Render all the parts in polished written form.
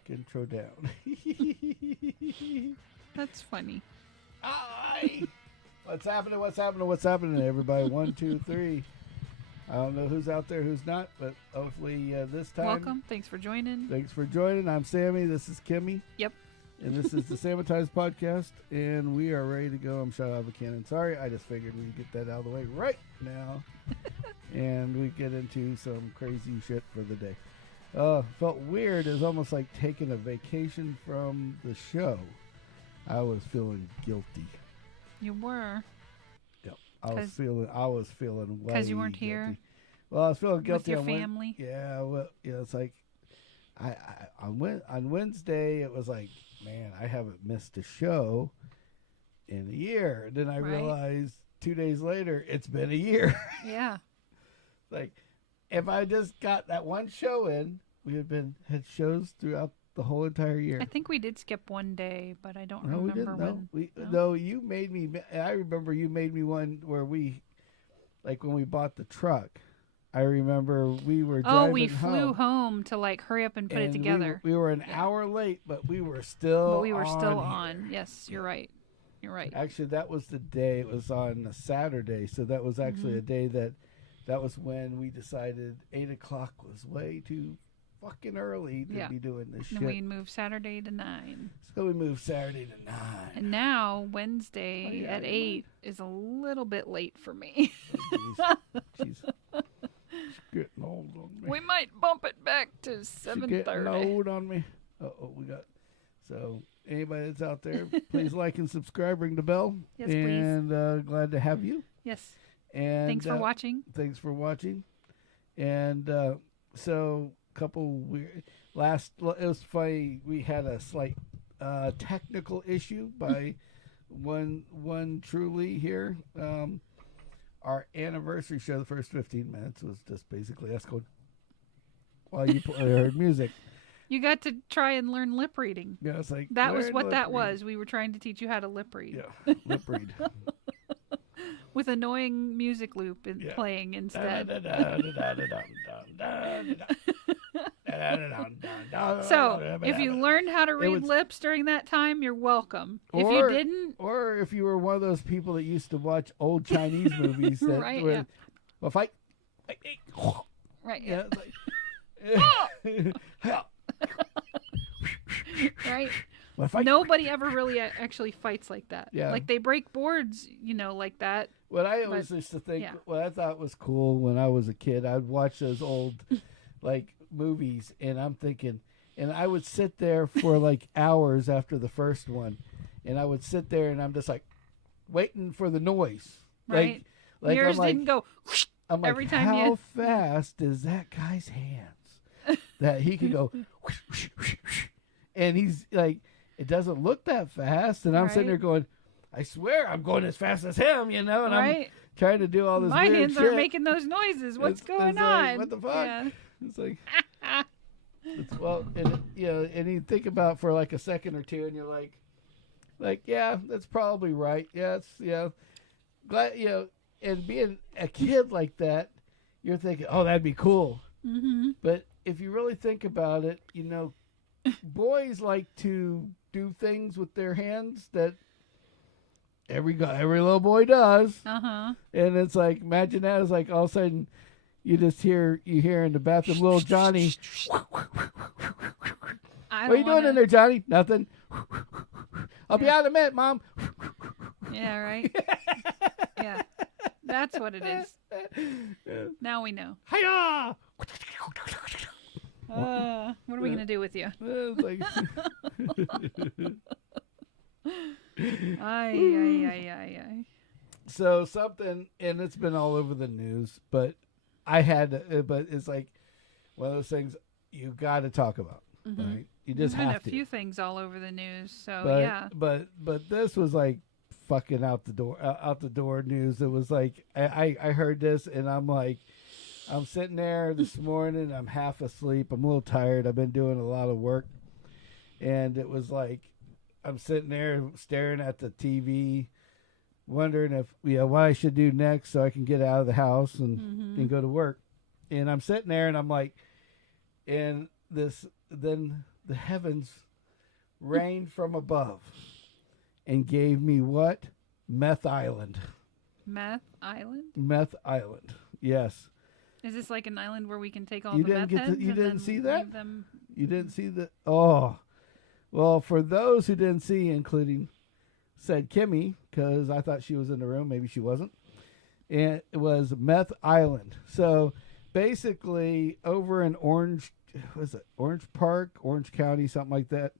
rock intro down. That's funny. Aye. What's happening, everybody? 1, 2, 3. I don't know who's out there, who's not, but hopefully this time. Welcome. Thanks for joining. Thanks for joining. I'm Sammy. This is Kimmy. Yep. And this is the Sammitized Podcast, and we are ready to go. I'm shot out of a cannon. Sorry, I just figured we'd get that out of the way right now. And we get into some crazy shit for the day. Felt weird. It was almost like taking a vacation from the show. I was feeling guilty. You were. Yep. I was feeling because you weren't guilty. here. Well, I was feeling guilty with your family. It's like on Wednesday it was like, man, I haven't missed a show in a year. And then I realized 2 days later it's been a year. Yeah. Like, if I just got that one show in, we had shows throughout the whole entire year. I think we did skip one day, but I don't remember we didn't. when. No, you made me. I remember you made me one where we, like when we bought the truck. I remember we were driving we flew home to like hurry up and put it together. We were an hour late, but we were still on. Yes, you're right. You're right. Actually, that was the day. It was on a Saturday, so that was actually a day that was when we decided 8 o'clock was way too fucking early to be doing this shit. And we moved Saturday to 9. So we moved Saturday to 9. And now Wednesday at 8 is a little bit late for me. She's getting old on me. We might bump it back to 7:30. She's getting old on me. So anybody that's out there, please like and subscribe, ring the bell. Yes, and glad to have you. Yes. And thanks for watching. Thanks for watching. And so couple weird it was funny, we had a slight technical issue by one truly here. Our anniversary show, the first 15 minutes was just basically us going while you heard music. You got to try and learn lip reading. Yeah, it's like that was what that was. We were trying to teach you how to lip read. Yeah, lip read. With annoying music loop playing instead. So, if you learned how to read lips during that time, you're welcome. If you didn't... Or if you were one of those people that used to watch old Chinese movies that well, fight. Right, yeah. Right. Nobody ever really actually fights like that. Yeah. Like they break boards, like that. What I always used to think, what I thought was cool when I was a kid, I'd watch those old like movies, and I'm thinking, and I would sit there for like hours after the first one, and I would sit there and I'm just like waiting for the noise. Right. Like yours didn't go. I'm like, every time how fast is that guy's hands that he could go, and he's like. It doesn't look that fast, and I'm sitting there going, I swear I'm going as fast as him, and I'm trying to do all this My weird hands shit. aren't making those noises. What's going on? Like, what the fuck? Yeah. It's like, and you think about for like a second or two, and you're like, yeah, that's probably right. Glad, and being a kid like that, you're thinking, oh, that'd be cool. Mm-hmm. But if you really think about it, boys like to do things with their hands that every little boy does. Uh-huh. And it's like, imagine that. It's like all of a sudden you hear in the bathroom, little Johnny. What are you doing in there, Johnny? Nothing. I'll be out in a minute, Mom. Yeah, right. Yeah. That's what it is. Now we know. Hiya! What are we going to do with you? Aye. So something, and it's been all over the news, but but it's like one of those things you got to talk about, right? You just have to. There's been a few things all over the news, so But this was like fucking out the door news. It was like, I heard this, and I'm like, I'm sitting there this morning. I'm half asleep. I'm a little tired. I've been doing a lot of work. And it was like, I'm sitting there staring at the TV, wondering if, what I should do next so I can get out of the house and go to work. And I'm sitting there and I'm like, and then the heavens rained from above and gave me what? Meth Island. Meth Island? Meth Island. Yes. Is this like an island where we can take all You the didn't meth get to- heads you and didn't then see that? leave them? You didn't see the... Oh. Well, for those who didn't see, including said Kimmy, because I thought she was in the room. Maybe she wasn't. And it was Meth Island. So basically over in Orange Park, Orange County, something like that,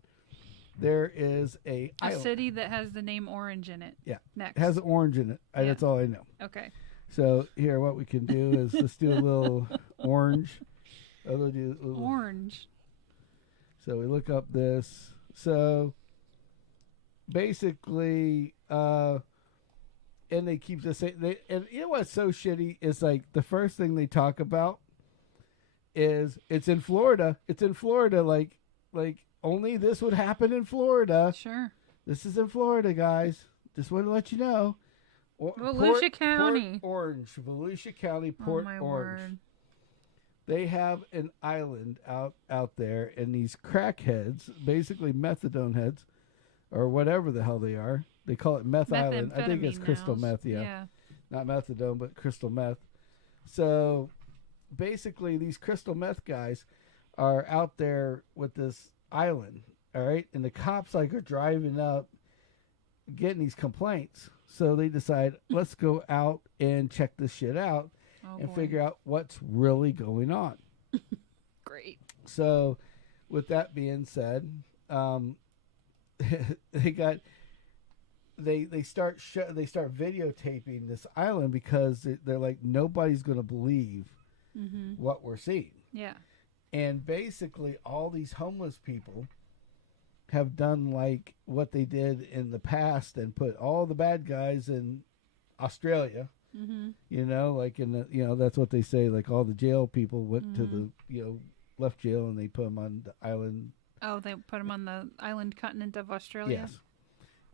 there is a island. city that has the name Orange in it. Yeah. Next. It has orange in it. Yeah. That's all I know. Okay. So here, what we can do is let's do a little orange. Orange. So we look up this. So basically, and they keep just saying, and you know what's so shitty is like the first thing they talk about is it's in Florida. It's in Florida. Like only this would happen in Florida. Sure. This is in Florida, guys. Just want to let you know. Volusia County. Port Orange. Volusia County, Port my Orange. word. They have an island out there, and these crackheads, basically methadone heads, or whatever the hell they are. They call it Meth Island. I think it's crystal meth, yeah. Not methadone, but crystal meth. So basically, these crystal meth guys are out there with this island, all right? And the cops are driving up, getting these complaints. So they decide, let's go out and check this shit out and figure out what's really going on. Great. So with that being said, they start videotaping this island because they're like, nobody's going to believe what we're seeing. Yeah. And basically all these homeless people have done like what they did in the past and put all the bad guys in Australia. You know, like in the, you know, that's what they say, like all the jail people went to the, you know, left jail and they put them on the island. Oh, they put them on the island continent of Australia? Yes.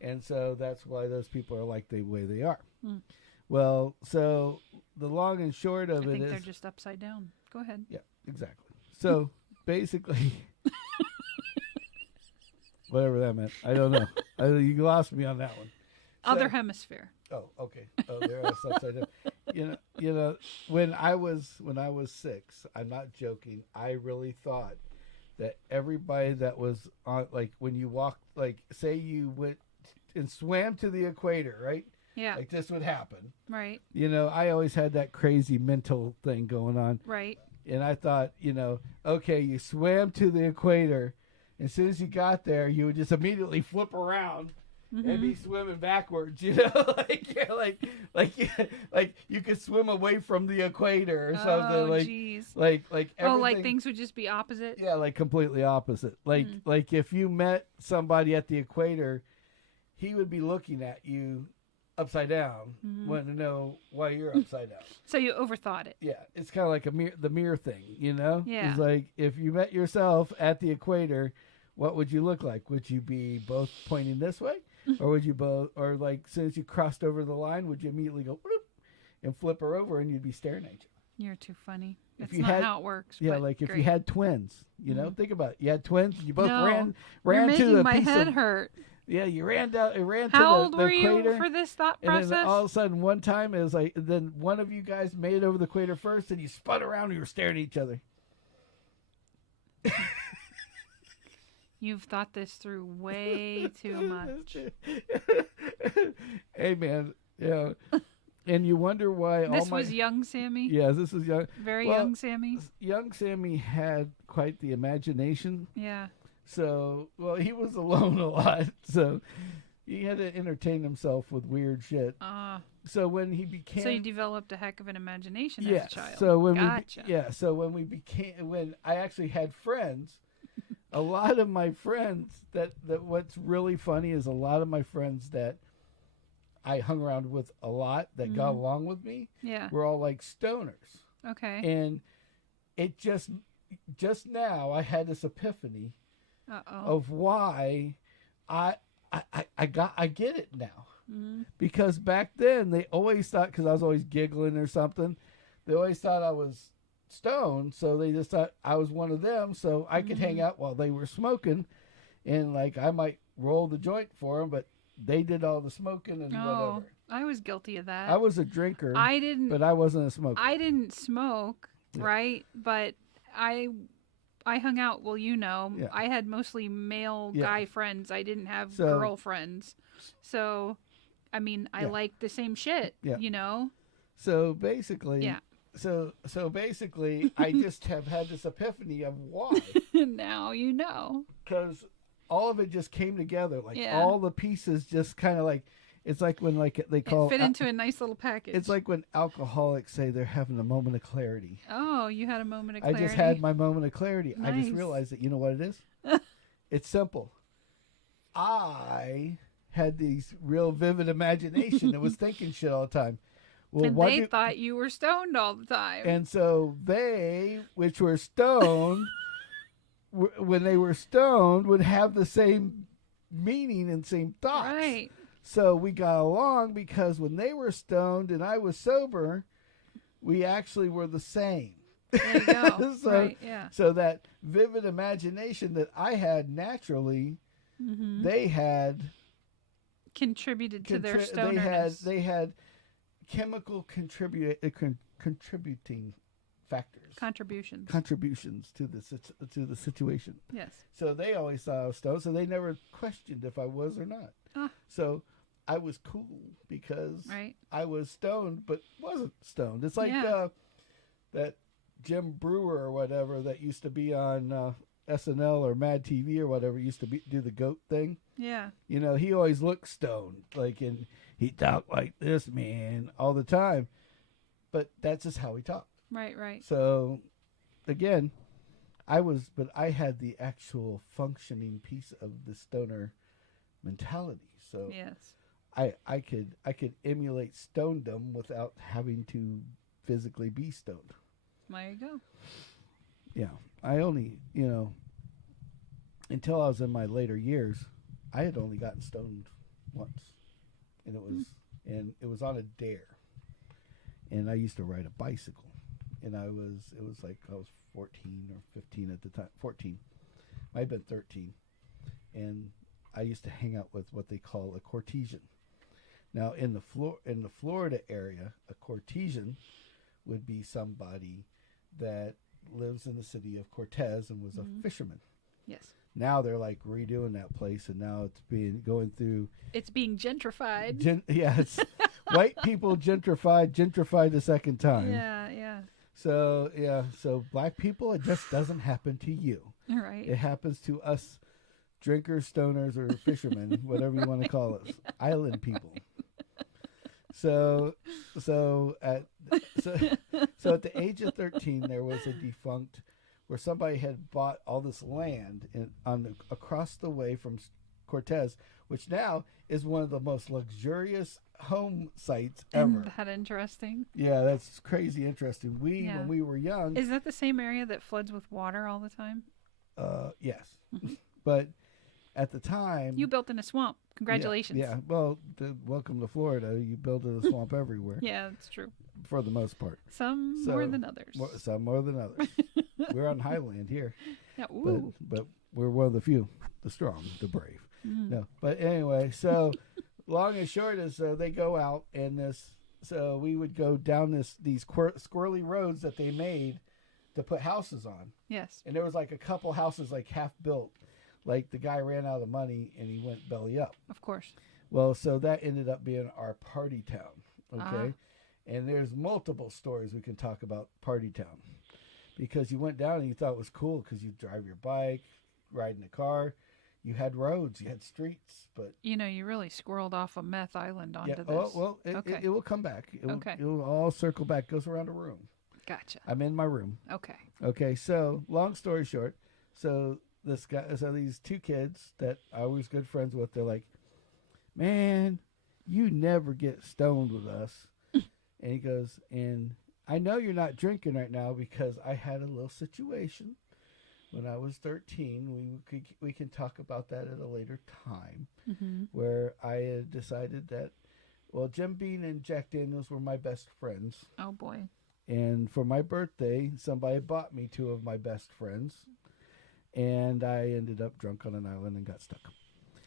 And so that's why those people are like the way they are. Well, so the long and short of I it think is... they're just upside down. Go ahead. Yeah, exactly. So basically... whatever that meant. I don't know. You lost me on that one. Other hemisphere. Oh, okay. Oh, there I was upside down. You know, when I was 6, I'm not joking. I really thought that everybody that was on, like, when you walked, like, say you went and swam to the equator, right? Yeah. Like this would happen. Right. You know, I always had that crazy mental thing going on. Right. And I thought, you know, okay, you swam to the equator. As soon as you got there, you would just immediately flip around and be swimming backwards, you know, like you could swim away from the equator or something. Oh, like, jeez. like oh, like things would just be opposite. Yeah, like completely opposite. Like if you met somebody at the equator, he would be looking at you upside down, wanting to know why you're upside down. So you overthought it. Yeah, it's kind of like the mirror thing, you know? Yeah. It's like if you met yourself at the equator, what would you look like? Would you be both pointing this way? Or would you both, or like as soon as you crossed over the line, would you immediately go whoop, and flip her over and you'd be staring at you? You're too funny. If That's you not had- how it works. Yeah, but like if great. you had twins, you know, think about it. You had twins, you both No, ran You're to making the my piece head of, hurt. yeah, you ran to How old the were equator. you for this thought And process? then all of a sudden, one time, it was like, then one of you guys made it over the equator first, and you spun around and you were staring at each other. You've thought this through way too much. Hey, man, yeah. And you wonder why This was young Sammy? Yeah, this was young. Very Well, young Sammy? Young Sammy had quite the imagination. Yeah. So, well, he was alone a lot. So he had to entertain himself with weird shit. So when he became... So you developed a heck of an imagination as a child. So when Gotcha. so when I actually had friends, a lot of my friends that what's really funny is a lot of my friends that I hung around with a lot that got along with me Yeah. were all like stoners. Okay. And it just now I had this epiphany of why I get it now. Because back then they always thought, because I was always giggling or something, they always thought I was stoned, so they just thought I was one of them, so I could hang out while they were smoking, and like I might roll the joint for them, but they did all the smoking and whatever. I was guilty of that. I was a drinker. I didn't. But I wasn't a smoker. I didn't smoke, right? But I hung out. Well, I had mostly male guy friends. I didn't have girlfriends. So, I mean, I liked the same shit. So basically, So basically, I just have had this epiphany of why. Now you know. Because all of it just came together. Like all the pieces just kind of like, it's like when they call it fit into a nice little package. It's like when alcoholics say they're having a moment of clarity. Oh, you had a moment of clarity. I just had my moment of clarity. Nice. I just realized that, you know what it is? It's simple. I had these real vivid imagination and was thinking shit all the time. Well, and they thought you were stoned all the time. And so they, which were stoned, when they were stoned, would have the same meaning and same thoughts. Right. So we got along because when they were stoned and I was sober, we actually were the same. There you go. Right, yeah. So that vivid imagination that I had naturally, they had contributed to their stonerness. They had chemical contributing factors. Contributions to the situation. Yes. So they always thought I was stoned, so they never questioned if I was or not. So I was cool because I was stoned but wasn't stoned. It's like that Jim Brewer or whatever that used to be on SNL or Mad TV or whatever, used to do the goat thing. Yeah. He always looked stoned, and he talked like this, man, all the time. But that's just how he talked. Right. So, again, I had the actual functioning piece of the stoner mentality. So yes, I could emulate stonedom without having to physically be stoned. There you go. Yeah, I only until I was in my later years, I had only gotten stoned once, and it was on a dare, and I used to ride a bicycle, and it was like I was 14 or 15 at the time, 14, might have been 13, and I used to hang out with what they call a courtesan. Now in the Florida area, a courtesan would be somebody that lives in the city of Cortez and was a fisherman. Yes. Now they're like redoing that place, and now it's being gentrified. It's white people gentrified the second time. Yeah. So black people, it just doesn't happen to you. Right. It happens to us drinkers, stoners, or fishermen, whatever you want to call us, island people. So at the age of 13, there was a defunct where somebody had bought all this land across the way from Cortez, which now is one of the most luxurious home sites ever. Isn't that interesting? Yeah, that's crazy interesting. When we were young, is that the same area that floods with water all the time? Yes, but at the time, you built in a swamp. Congratulations. Yeah. Well, welcome to Florida. You build in a swamp everywhere. Yeah, that's true. For the most part. Some more than others. Some more than others. We're on highland here. Yeah. Ooh. But we're one of the few, the strong, the brave. No, but anyway, so long and short is they go out so we would go down these squirrely roads that they made to put houses on. Yes. And there was like a couple houses like half built. Like the guy ran out of money and he went belly up. Of course. Well, so that ended up being our party town. Okay. And there's multiple stories we can talk about party town. Because you went down and you thought it was cool because you drive your bike, ride in the car. You had roads, you had streets, but you really squirreled off a meth island onto this. Well, it will come back. It will all circle back. It goes around a room. Gotcha. I'm in my room. Okay. Okay. So long story short, these two kids that I was good friends with, they're like, man, you never get stoned with us. And he goes, and I know you're not drinking right now because I had a little situation when I was 13. We can talk about that at a later time, where I had decided that, well, Jim Beam and Jack Daniels were my best friends. Oh boy. And for my birthday, somebody bought me 2 of my best friends. And I ended up drunk on an island and got stuck.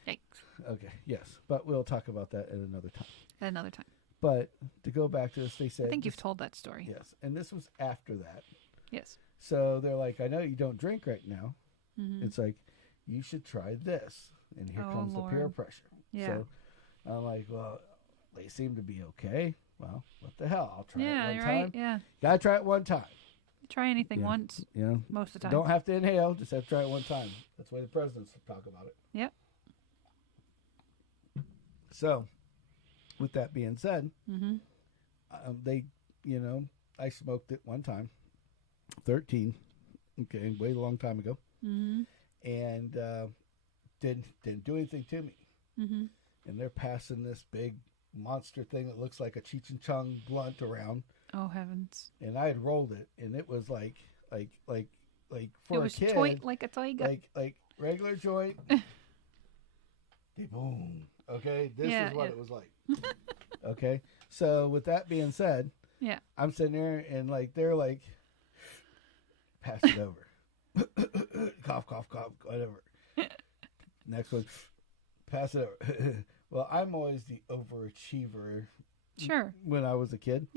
Thanks. Okay, yes. But we'll talk about that at another time. Another time. But to go back to this, they said... I think you've told that story. Yes. And this was after that. Yes. So they're like, I know you don't drink right now. Mm-hmm. It's like, you should try this. And here comes the peer pressure. Yeah. So I'm like, well, they seem to be okay. Well, what the hell? I'll try it one time. Right. Yeah. Gotta try it one time. Try anything once. Yeah. Most of the time. Don't have to inhale. Just have to try it one time. That's why the presidents talk about it. Yep. So, with that being said, mm-hmm. I smoked it one time, 13, okay, way a long time ago, mm-hmm. and didn't do anything to me. Mm-hmm. And they're passing this big monster thing that looks like a Cheech and Chong blunt around. Oh heavens! And I had rolled it, and it was like for it was a kid, like a tiger, like regular joint. Boom. Okay, this is what it was like. Okay, so with that being said, I'm sitting there and they're like, pass it over, cough, cough, cough, whatever. Next one, pass it over. Well, I'm always the overachiever. Sure. When I was a kid,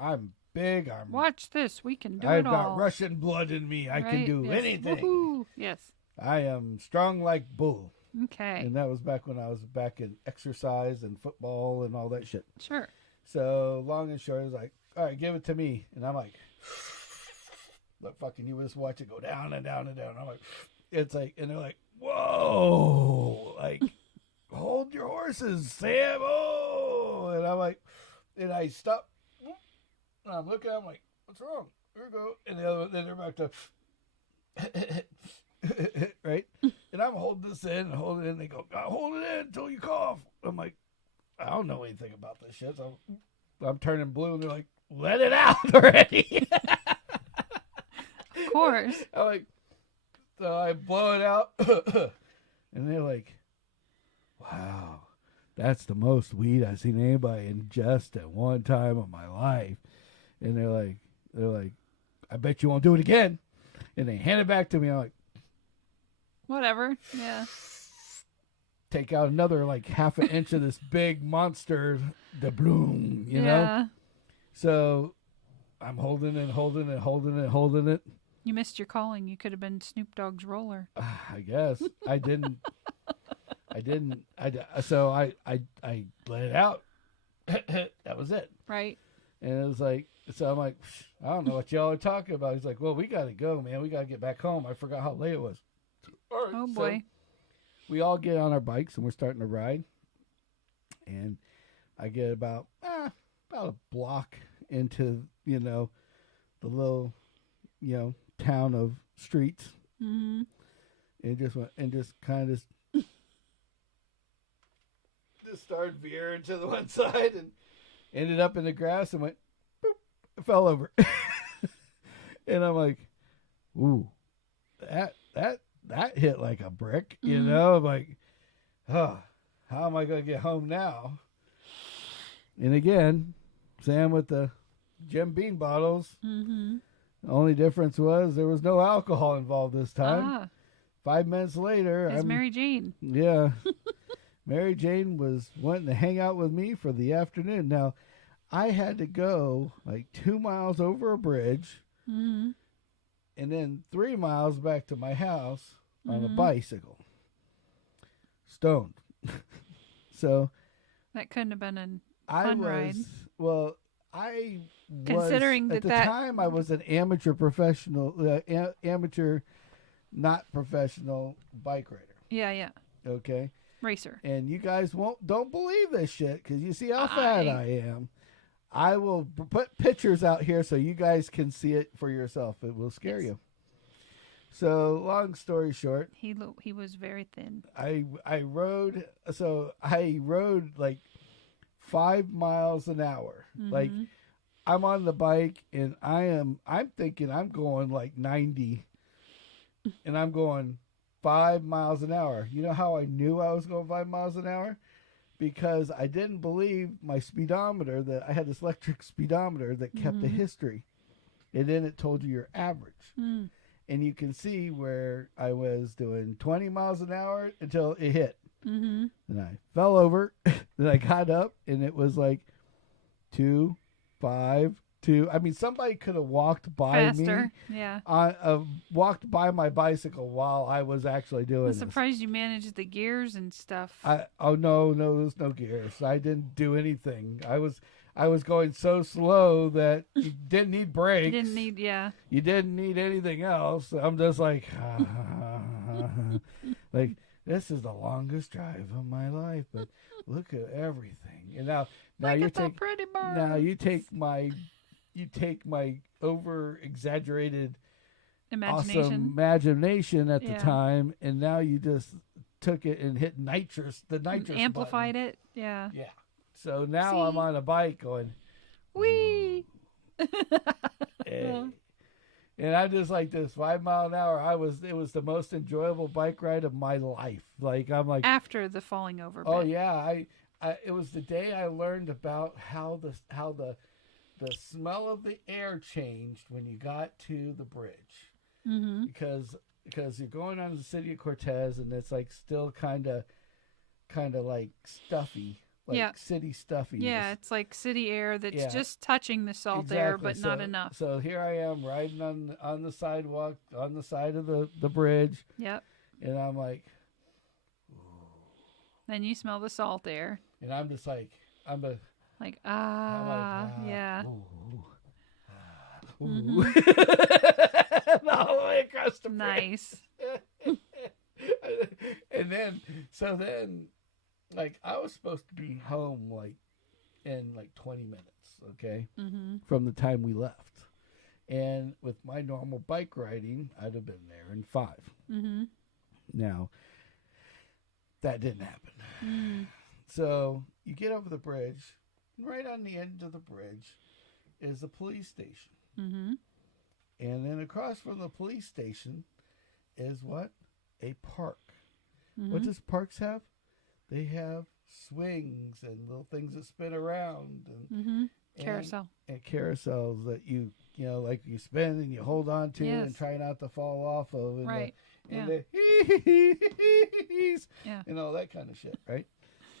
I'm big. Watch this. We can do it all. I've got Russian blood in me. I can do anything. Woohoo. Yes. I am strong like bull. Okay. And that was back when I was back in exercise and football and all that shit. Sure. So long and short, I was like, all right, give it to me. And I'm like, look, fucking you just watch it go down and down and down. And I'm like, it's like, and they're like, whoa, like, hold your horses, Sam. Oh, and I'm like, and I stop. And I'm looking, I'm like, what's wrong? Here we go. And the other, then they're back to, right? And I'm holding this in and holding it in. They go, hold it in until you cough. I'm like, I don't know anything about this shit. So I'm turning blue, and they're like, let it out already. Of course. I'm like, so I blow it out. And they're like, wow, that's the most weed I've seen anybody ingest at one time of my life. And they're like, I bet you won't do it again. And they hand it back to me. I'm like, whatever. Yeah. Take out another half an inch of this big monster, the bloom, you know? So I'm holding it. You missed your calling. You could have been Snoop Dogg's roller. I guess. I didn't. So I let it out. That was it. Right. And it was like, so I'm like, I don't know what y'all are talking about. He's like, well, we got to go, man. We got to get back home. I forgot how late it was. All right, oh, boy. So we all get on our bikes and we're starting to ride. And I get about a block into, the little, town of streets. Mm-hmm. And just kind of just started veering to the one side and ended up in the grass and went, boop, fell over. And I'm like, ooh, that hit like a brick, mm-hmm. I'm like, oh, how am I going to get home now? And again, Sam with the Jim Beam bottles. Mm-hmm. The only difference was there was no alcohol involved this time. 5 minutes later, it's Mary Jane. Yeah. Mary Jane was wanting to hang out with me for the afternoon. Now, I had to go 2 miles over a bridge. Mm-hmm. And then 3 miles back to my house on a mm-hmm. bicycle. Stoned. So. That couldn't have been a fun ride. Well, I was. Considering at the time, I was an amateur professional, amateur, not professional bike rider. Yeah. Okay. Racer. And you guys don't believe this shit because you see how fat I am. I will put pictures out here so you guys can see it for yourself. It will scare you. So, long story short, he was very thin. I rode 5 miles an hour. Mm-hmm. I'm on the bike and I'm thinking I'm going 90 and I'm going 5 miles an hour. You know how I knew I was going 5 miles an hour? because I didn't believe my speedometer, that I had this electric speedometer that kept a history. And then it told you your average. Mm. And you can see where I was doing 20 miles an hour until it hit. Mm-hmm. Then I fell over. Then I got up, and it was like 2, 5, 2. I mean, somebody could have walked by Faster. me. Yeah. Walked by my bicycle while I was actually doing I'm surprised you managed the gears and stuff. No, there's no gears. I didn't do anything. I was going so slow that you didn't need brakes. You didn't need anything else. I'm just like, like, this is the longest drive of my life, but look at everything. And now you take my over exaggerated awesome imagination at the time, and now you just took it and hit nitrous amplified button. It. Yeah. Yeah. So now I'm on a bike going, wee. Hey. And I just like this 5 mile an hour. It was the most enjoyable bike ride of my life. Like, I'm like, after the falling over bit. Oh yeah. It was the day I learned about how the smell of the air changed when you got to the bridge. Mm-hmm. Because you're going on the city of Cortez, and it's like still kind of like stuffy. Like city stuffy. Yeah, it's like city air that's just touching the salt air, but not enough. So here I am riding on the sidewalk, on the side of the bridge. Yep. And I'm like, ooh. Then you smell the salt air. And I'm just like, yeah. Ooh. Mm-hmm. All the way across the bridge. Nice. And then, like, I was supposed to be home in 20 minutes, okay, from the time we left. And with my normal bike riding, I'd have been there in 5. Mm-hmm. Now, that didn't happen. So you get over the bridge. Right on the end of the bridge is the police station. Mm-hmm. And then across from the police station is what? A park. Mm-hmm. What does parks have? They have swings and little things that spin around and carousel. And carousels that you like you spin and you hold on to and try not to fall off of, and right. And and all that kind of shit, right?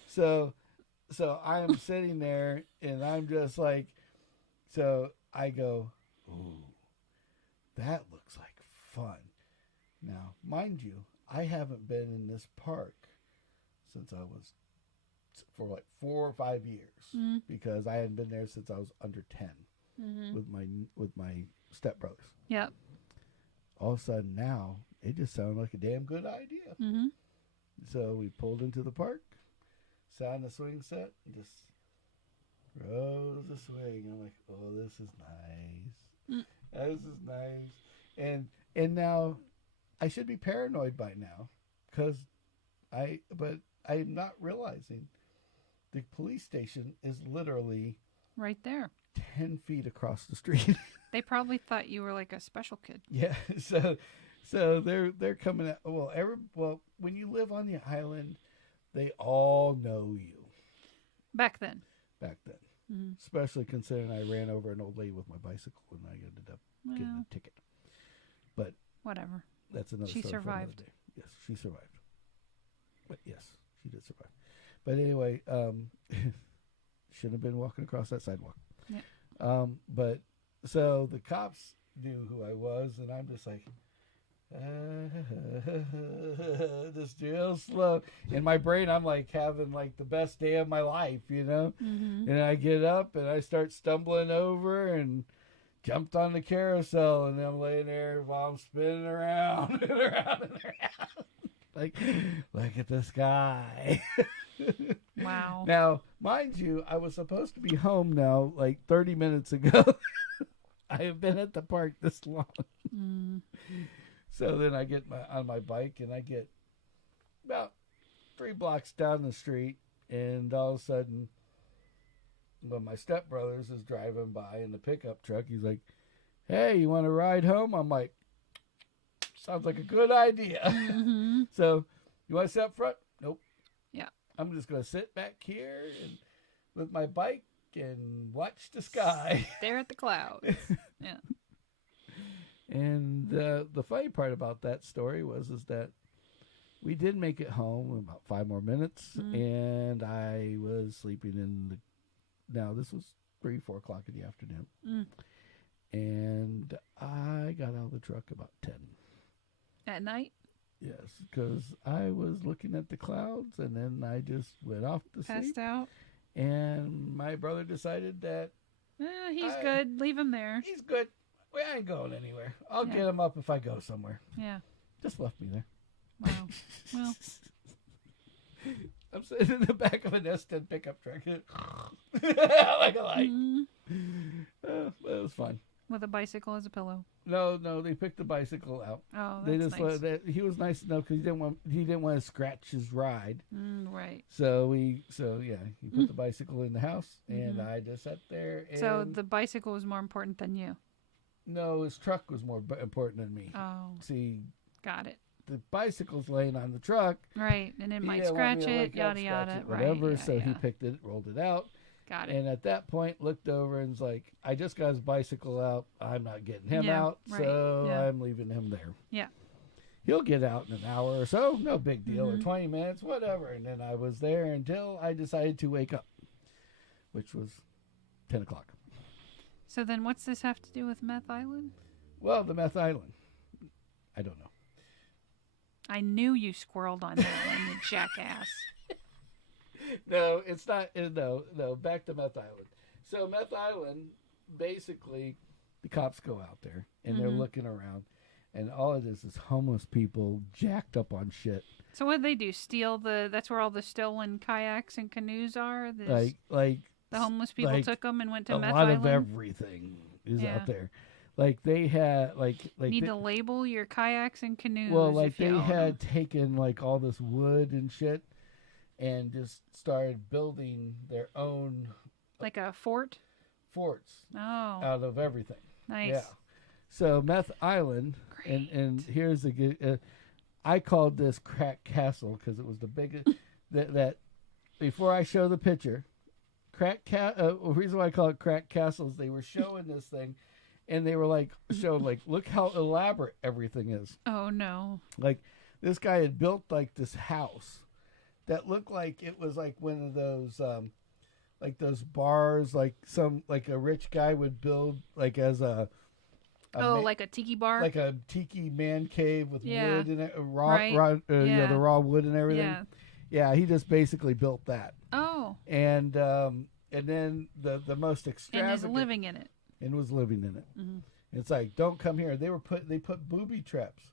So I am sitting there and I'm just like, so I go, ooh, that looks like fun. Now, mind you, I haven't been in this park since I was for like 4 or 5 years, because I hadn't been there since I was under 10 with my stepbrothers. Yep. All of a sudden now, it just sounded like a damn good idea. Mm-hmm. So we pulled into the park, sat on the swing set, and just rode the swing. I'm like, oh, this is nice. This is nice. And now I should be paranoid by now, but I'm not realizing the police station is literally right there, 10 feet across the street. They probably thought you were like a special kid. Yeah. So they're coming out. Well, when you live on the island, they all know you. Back then. Especially considering I ran over an old lady with my bicycle and I ended up getting a ticket. But whatever. That's another story. She survived. Yes, she survived. But yes, she did survive. But anyway, shouldn't have been walking across that sidewalk. Yeah. But so the cops knew who I was, and I'm just like, just real slow. In my brain, I'm like having like the best day of my life, And I get up and I start stumbling over and jumped on the carousel, and I'm laying there while I'm spinning around and around and around. Like, look at the sky. Wow. Now, mind you, I was supposed to be home now like 30 minutes ago. I have been at the park this long. So then I get on my bike and I get about 3 blocks down the street, and all of a sudden, when my stepbrothers is driving by in the pickup truck, he's like, "Hey, you want to ride home?" I'm like, "Sounds like a good idea." So, you want to sit up front? Nope. Yeah. I'm just going to sit back here and with my bike and watch the sky. Stare at the clouds. Yeah. And the funny part about that story was that we did make it home in about 5 more minutes, and I was sleeping now this was 3-4 o'clock in the afternoon, and I got out of the truck about 10. At night? Yes, because I was looking at the clouds, and then I just went off to sleep. Passed out? And my brother decided that... he's good. Leave him there. He's good. We ain't going anywhere. I'll get him up if I go somewhere. Yeah. Just left me there. Wow. Well. I'm sitting in the back of an S10 pickup truck. Like a light. But it was fun. With a bicycle as a pillow. No, they picked the bicycle out. Oh, that's nice. He was nice enough because he didn't want to scratch his ride. Right. So he put the bicycle in the house, and I just sat there. And so the bicycle was more important than you. No, his truck was more important than me. Oh. See. Got it. The bicycle's laying on the truck. Right, and it might scratch it, yada yada. Whatever. Right. So he picked it, rolled it out. Got it. And at that point, looked over and was like, I just got his bicycle out. I'm not getting him out, so I'm leaving him there. Yeah. He'll get out in an hour or so. No big deal. Or 20 minutes, whatever. And then I was there until I decided to wake up, which was 10 o'clock. So then what's this have to do with Meth Island? Well, the Meth Island. I don't know. I knew you squirreled on that one, you jackass. No, it's not. No. Back to Meth Island. So Meth Island, basically, the cops go out there and they're looking around, and all it is homeless people jacked up on shit. So what did they do? Steal that's where all the stolen kayaks and canoes are? Like the homeless people took them and went to Meth Island? A Island? lot of everything is out there. Like they had need to label your kayaks and canoes. Well, like they had taken like all this wood and shit and just started building their own like a forts out of everything. Nice. Yeah. So Meth Island, and here's the good. I called this Crack Castle because it was the biggest. that before I show the picture, the reason why I call it Crack Castle is they were showing this thing. And they were showing look how elaborate everything is. Oh, no. Like, this guy had built, this house that looked like it was, one of those, those bars, a rich guy would build, as a like a tiki bar? Like a tiki man cave with wood in it, the raw wood and everything. Yeah, he just basically built that. Oh. And then the most extravagant... And is living in it. And was living in it. It's like, don't come here. They put booby traps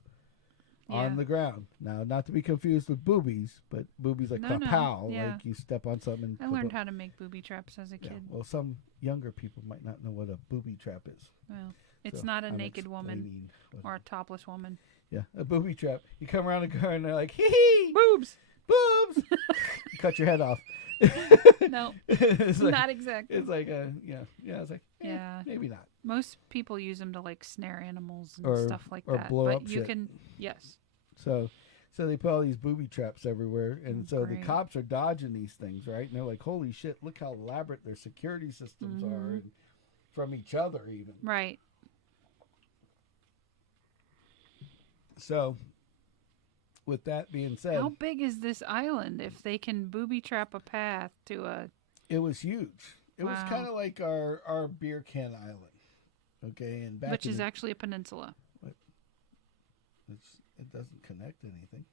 on the ground. Now, not to be confused with boobies, but boobies like kapow, like you step on something. I learned how to make booby traps as a kid. Well, some younger people might not know what a booby trap is. Well, it's not a naked woman or a topless woman. Yeah, a booby trap. You come around the car and they're like, hee, boobs. Cut your head off. No, it's not exactly. It's like it's like maybe not. Most people use them to snare animals and stuff like that. Blow but up you shit. Can yes. So they put all these booby traps everywhere, and so the cops are dodging these things, right? And they're like, "Holy shit! Look how elaborate their security systems are, and from each other even." Right. So. With that being said, how big is this island? If they can booby trap a path to a, it was huge. It was kind of like our beer can island, okay, and which is actually a peninsula. It doesn't connect to anything.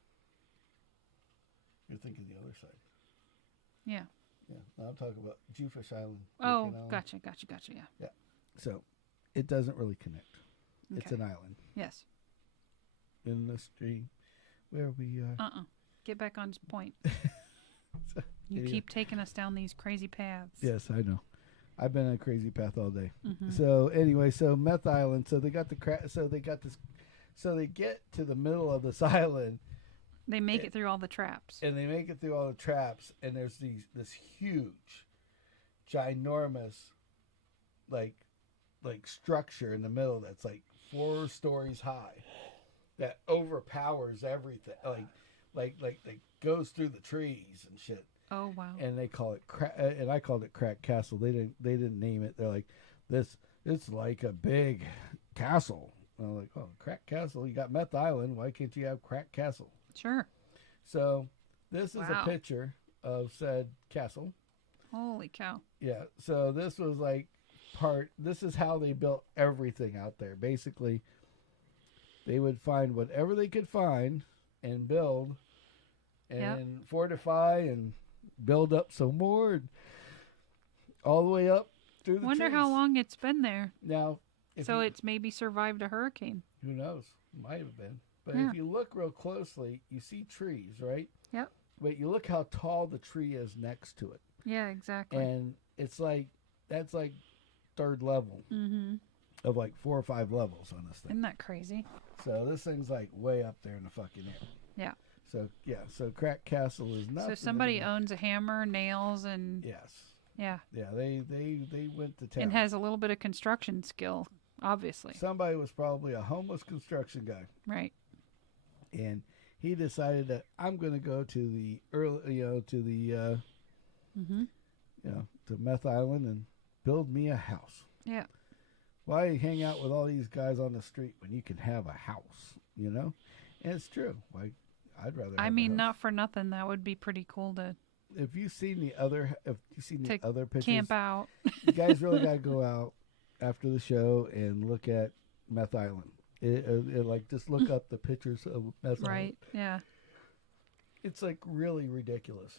You're thinking the other side. Yeah. Yeah. No, I'm talking about Jewfish Island. Oh, gotcha. Yeah. Yeah. So, it doesn't really connect. Okay. It's an island. Yes. In the stream. Where we get back on point. You keep taking us down these crazy paths. Yes, I know. I've been on a crazy path all day. So anyway, Meth Island. So they got So they get to the middle of this island. They make it through all the traps. And they make it through all the traps, and there's this huge, ginormous, like structure in the middle that's 4 stories high. That overpowers everything, like goes through the trees and shit. Oh wow! And they call it and I called it Crack Castle. They didn't name it. They're like, this. It's like a big castle. And I'm like, oh, Crack Castle. You got Meth Island. Why can't you have Crack Castle? Sure. So this is a picture of said castle. Holy cow! Yeah. So this was like this is how they built everything out there. Basically, they would find whatever they could find and build and fortify and build up some more and all the way up through the Wonder trees. how long it's been there. Now, it's maybe survived a hurricane. Who knows? Might have been. But if you look real closely, you see trees, right? Yep. But you look how tall the tree is next to it. Yeah, exactly. And it's like, that's like third level of like 4 or 5 levels on this thing. Isn't that crazy? So this thing's like way up there in the fucking air. Yeah. So Crack Castle is not. So somebody owns a hammer, nails, and yes. Yeah. Yeah, they went to town. And has a little bit of construction skill, obviously. Somebody was probably a homeless construction guy. Right. And he decided that I'm going to go to the to Meth Island and build me a house. Yeah. Why hang out with all these guys on the street when you can have a house, And it's true. Like, I'd rather have a house. Not for nothing. That would be pretty cool to If you've seen the other pictures, camp out. You guys really got to go out after the show and look at Meth Island. Like just look up the pictures of Meth Island. Right. Yeah. It's like really ridiculous,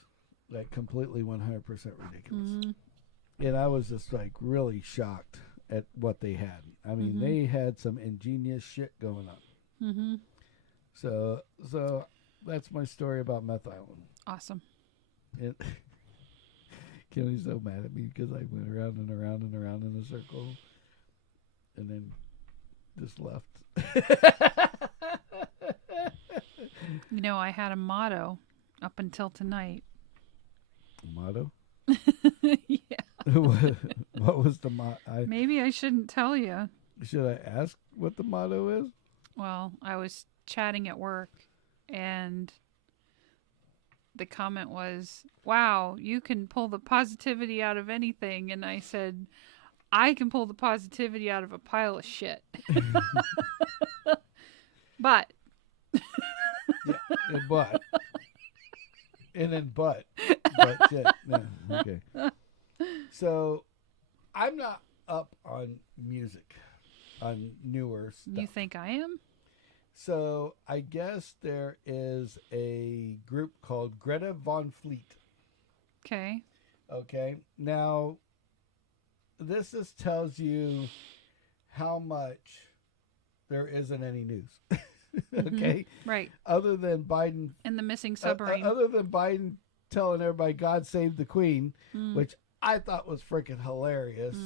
like completely 100% ridiculous. And I was just like really shocked at what they had. I mean, they had some ingenious shit going on. So that's my story about Meth Island. Awesome. And Kelly's so mad at me because I went around and around and around in a circle and then just left. I had a motto up until tonight. Motto? Yeah. What was the motto? Maybe I shouldn't tell you. Should I ask what the motto is? Well, I was chatting at work and the comment was, wow, you can pull the positivity out of anything. And I said, I can pull the positivity out of a pile of shit. But. Yeah, but. And then but shit. No, okay. So, I'm not up on music, on newer stuff. You think I am? So, I guess there is a group called Greta Von Fleet. Okay. Okay. Now, this just tells you how much there isn't any news. Okay? Right. Other than Biden. And the missing submarine. Other than Biden telling everybody, God save the Queen, which I thought was freaking hilarious.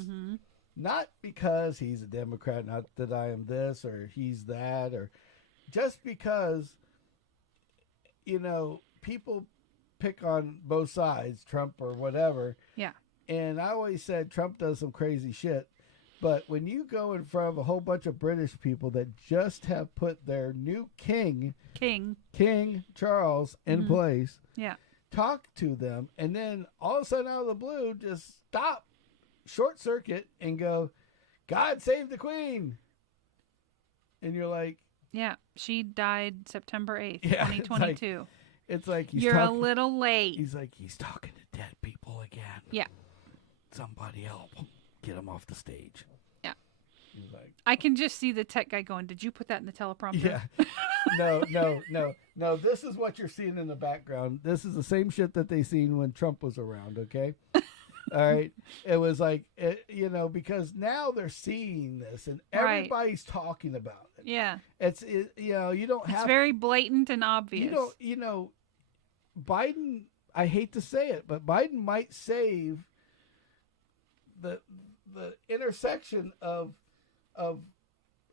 Not because he's a Democrat, not that I am this or he's that, or just because, people pick on both sides, Trump or whatever. Yeah. And I always said Trump does some crazy shit. But when you go in front of a whole bunch of British people that just have put their new King Charles in place, talk to them, and then all of a sudden out of the blue, just stop, short circuit, and go, God save the Queen. And you're like, yeah, she died September 8th, 2022. It's like you're a little late. He's like, he's talking to dead people again. Yeah. Somebody help. Get him off the stage. Yeah. He's like, I can just see the tech guy going, did you put that in the teleprompter? Yeah. No. This is what you're seeing in the background. This is the same shit that they seen when Trump was around, okay? All right. It was like, because now they're seeing this and everybody's talking about it. Yeah. You don't have. It's very blatant and obvious. Biden, I hate to say it, but Biden might save the intersection of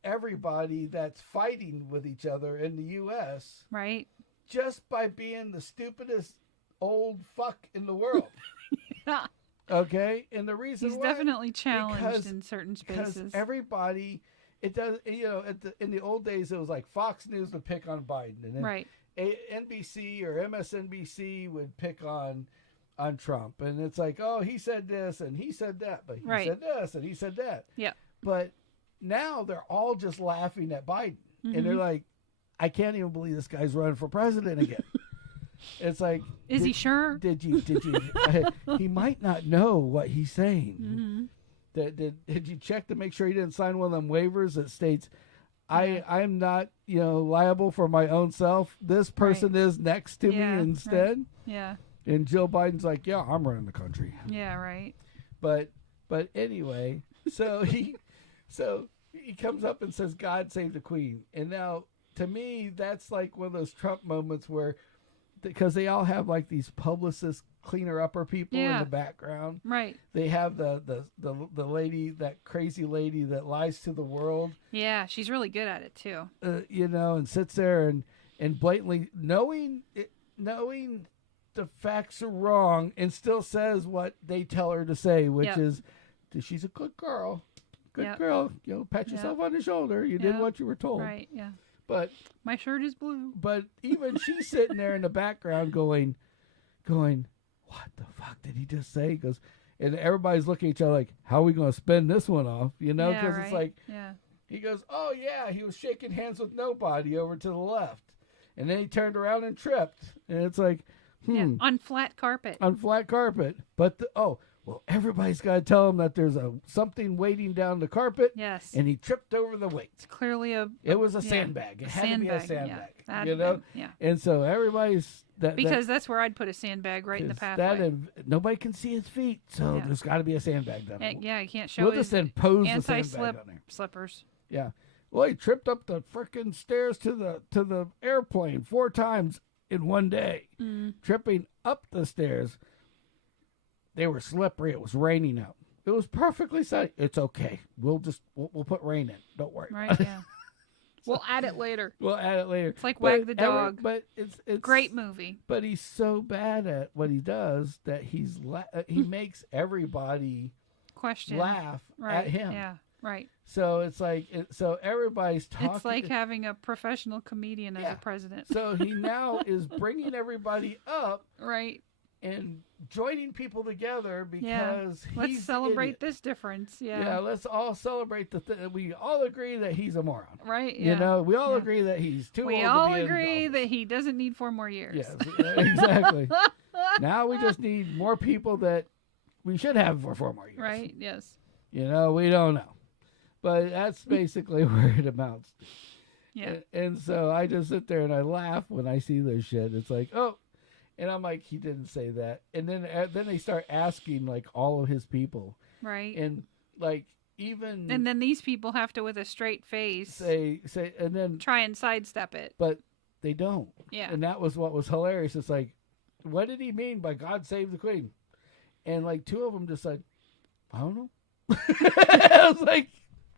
everybody that's fighting with each other in the U.S. Right. Just by being the stupidest old fuck in the world. Yeah. Okay, and the reason he's why, definitely challenged in certain spaces. Because everybody, it does. In the old days, it was like Fox News would pick on Biden, and then NBC or MSNBC would pick on on Trump, and it's like, oh, he said this and he said that, but he said this and he said that. Yeah. But now they're all just laughing at Biden, and they're like, I can't even believe this guy's running for president again. It's like, is he sure? Did you? He might not know what he's saying. Did you check to make sure he didn't sign one of them waivers that states, I'm not, liable for my own self. This person is next to me instead. Right. Yeah. And Joe Biden's like, yeah, I'm running the country. Yeah, right. But anyway, so he comes up and says, God save the Queen. And now, to me, that's like one of those Trump moments where, because they all have like these publicist cleaner upper people in the background. Right. They have the lady, that crazy lady that lies to the world. Yeah, she's really good at it too. And sits there and blatantly knowing the facts are wrong and still says what they tell her to say, which is she's a good girl. Good girl. Pat yourself on the shoulder. You did what you were told. Right, yeah. But my shirt is blue. But even she's sitting there in the background going, what the fuck did he just say? Goes, and everybody's looking at each other like, how are we going to spin this one off? Because it's like, he goes, oh yeah, he was shaking hands with nobody over to the left, and then he turned around and tripped, and it's like, on flat carpet. On flat carpet, but well, everybody's got to tell him that there's something waiting down the carpet. Yes. And he tripped over the weight. It's clearly it was a sandbag. It had to be a sandbag. Yeah. And so everybody's that's where I'd put a sandbag right in the pathway. Nobody can see his feet, so there's got to be a sandbag down there. You can't show his anti-slip slippers. Yeah. Well, he tripped up the frickin' stairs to the airplane 4 times in one day. Tripping up the stairs. They were slippery. It was raining out. It was perfectly sunny. It's okay. We'll put rain in. Don't worry. Right. Yeah. We'll add it later. It's like Wag the Dog. But it's great movie. But he's so bad at what he does that he makes everybody laugh at him. Yeah. Right. So it's like everybody's talking. It's like having a professional comedian as a president. So he now is bringing everybody up. Right. And joining people together because let's celebrate this difference. Yeah, let's all celebrate we all agree that he's a moron. Right. Yeah. We all agree that he's too old to be in office. We all agree that he doesn't need 4 more years. Yes, exactly. Now we just need more people that we should have for 4 more years. Right. Yes. We don't know, but that's basically where it amounts. Yeah. And so I just sit there and I laugh when I see this shit. It's like, oh. And I'm like, he didn't say that. And then they start asking like all of his people, right? And like even and then these people have to, with a straight face, say, and then try and sidestep it, but they don't. Yeah. And that was what was hilarious. It's like, what did he mean by God save the Queen? And like 2 of them just said, I don't know. I was like,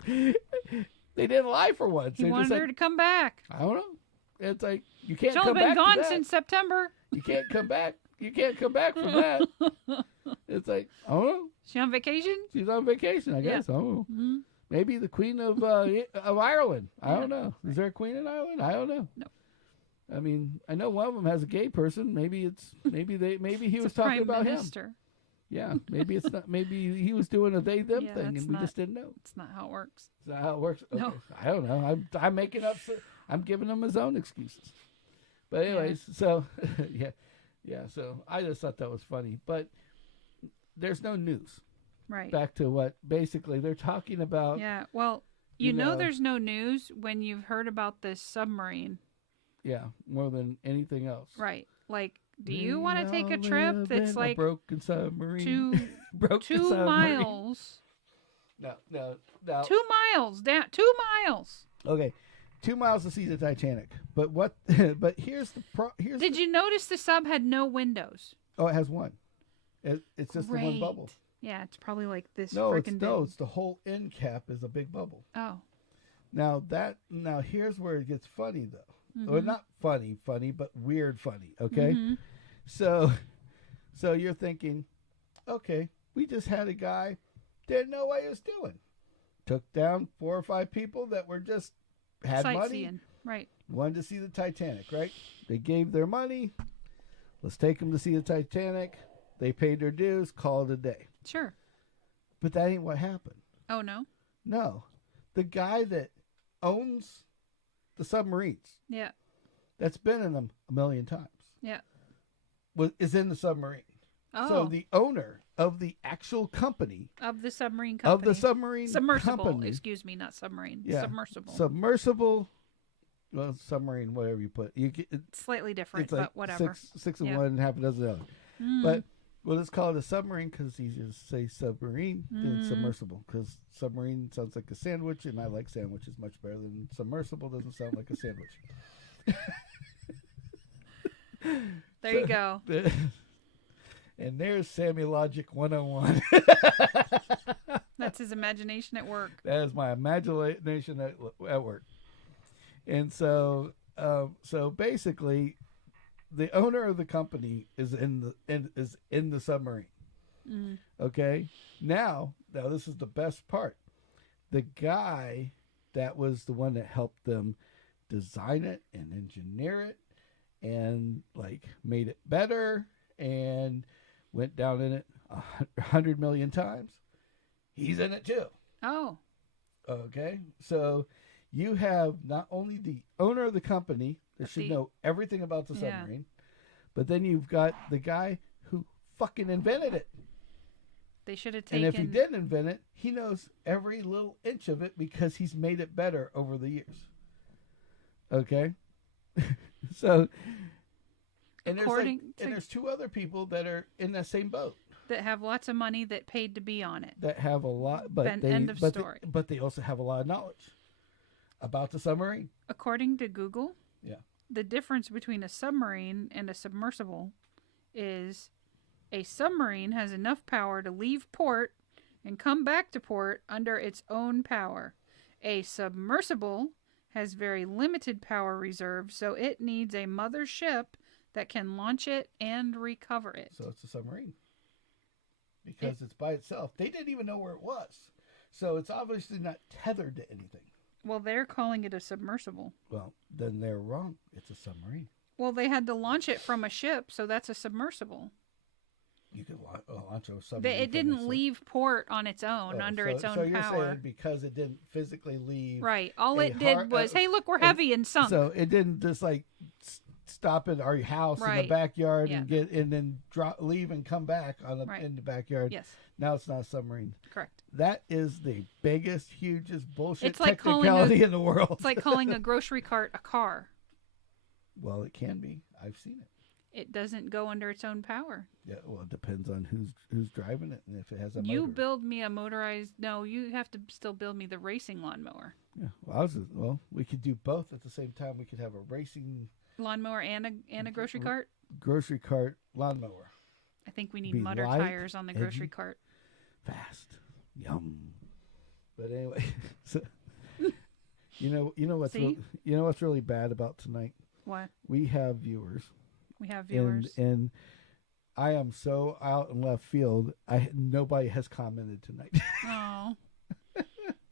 they didn't lie for once. He wanted her to come back. I don't know. It's like, you can't come back. She's only been gone since September. You can't come back. You can't come back from that. It's like, I don't know. She on vacation? She's on vacation, I guess. I don't know. Mm-hmm. Maybe the Queen of Ireland. I don't know. Is there a Queen in Ireland? I don't know. No. I mean, I know one of them has a gay person. Maybe he was talking about minister. Him. Yeah, maybe it's not. Maybe he was doing a they-them thing, and we just didn't know. It's not how it works. It's not how it works. Okay. No. I don't know. I'm making up. I'm giving him his own excuses. But anyways, so yeah. So I just thought that was funny. But there's no news. Right. Back to what basically they're talking about. Yeah. Well, you know there's no news when you've heard about this submarine. Yeah, more than anything else. Right. Like, do you want to take a trip that's like a broken submarine? 2 miles. No. 2 miles down. 2 miles. Okay. 2 miles to see the Titanic. But here's here's. Did you notice the sub had no windows? Oh, it has one. It's just the one bubble. Yeah, it's probably like this. No, it's the whole end cap is a big bubble. Oh. Now here's where it gets funny though. Mm-hmm. Well, not funny, but weird funny. Okay. Mm-hmm. So you're thinking, okay, we just had a guy didn't know what he was doing. Took down 4 or 5 people that were just had money, right? Wanted to see the Titanic, right? They gave their money. Let's take them to see the Titanic. They paid their dues, called it a day. Sure. But that ain't what happened. Oh, no? No. The guy that owns the submarines. Yeah. That's been in them a million times. Yeah. Is in the submarine. Oh. So the owner of the actual company. Of the submarine company. Submersible. Company. Excuse me, not submarine. Yeah. Submersible. Well, submarine, whatever you put. It's slightly different, it's like but whatever. Six of one and half a dozen of the other. But we'll just call it a submarine because it's easier to say submarine than submersible. Because submarine sounds like a sandwich, and I like sandwiches much better than submersible doesn't sound like a sandwich. There you go. And there's Sammy Logic 101. That's his imagination at work. That is my imagination at work. And so basically, the owner of the company is in the submarine. Okay. Now this is the best part. The guy that was the one that helped them design it and engineer it and like made it better and went down in it 100 million times. He's in it too. Oh. Okay. So you have not only the owner of the company that should know everything about the submarine, but then you've got the guy who fucking invented it. They should have taken... And if he didn't invent it, he knows every little inch of it because he's made it better over the years. Okay? So... And there's two other people that are in that same boat. That have lots of money that paid to be on it. That have a lot, but end of story. But they also have a lot of knowledge about the submarine. According to Google, the difference between a submarine and a submersible is a submarine has enough power to leave port and come back to port under its own power. A submersible has very limited power reserve, so it needs a mother ship that can launch it and recover it. So it's a submarine. Because it's by itself. They didn't even know where it was. So it's obviously not tethered to anything. Well, they're calling it a submersible. Well, then they're wrong. It's a submarine. Well, they had to launch it from a ship, so that's a submersible. You could launch a submarine. It didn't leave port on its own, under its own power. So you're saying because it didn't physically leave. Right. All it did was, hey, look, we're heavy and sunk. So it didn't just like stop at our house in the backyard and then leave and come back in the backyard. Yes. Now it's not a submarine. Correct. That is the biggest, hugest bullshit it's like technicality in the world. It's like calling a grocery cart a car. Well, it can be. I've seen it. It doesn't go under its own power. Yeah, well, it depends on who's driving it and if it has a motor. You build me a motorized... No, you have to still build me the racing lawnmower. Yeah, well, we could do both at the same time. We could have a racing... lawnmower and a grocery cart? Grocery cart, lawnmower. I think we need mudder tires on the grocery cart. Fast. Yum. But anyway, so, you know what's really bad about tonight? What? We have viewers. We have viewers. And I am so out in left field. Nobody has commented tonight. Oh.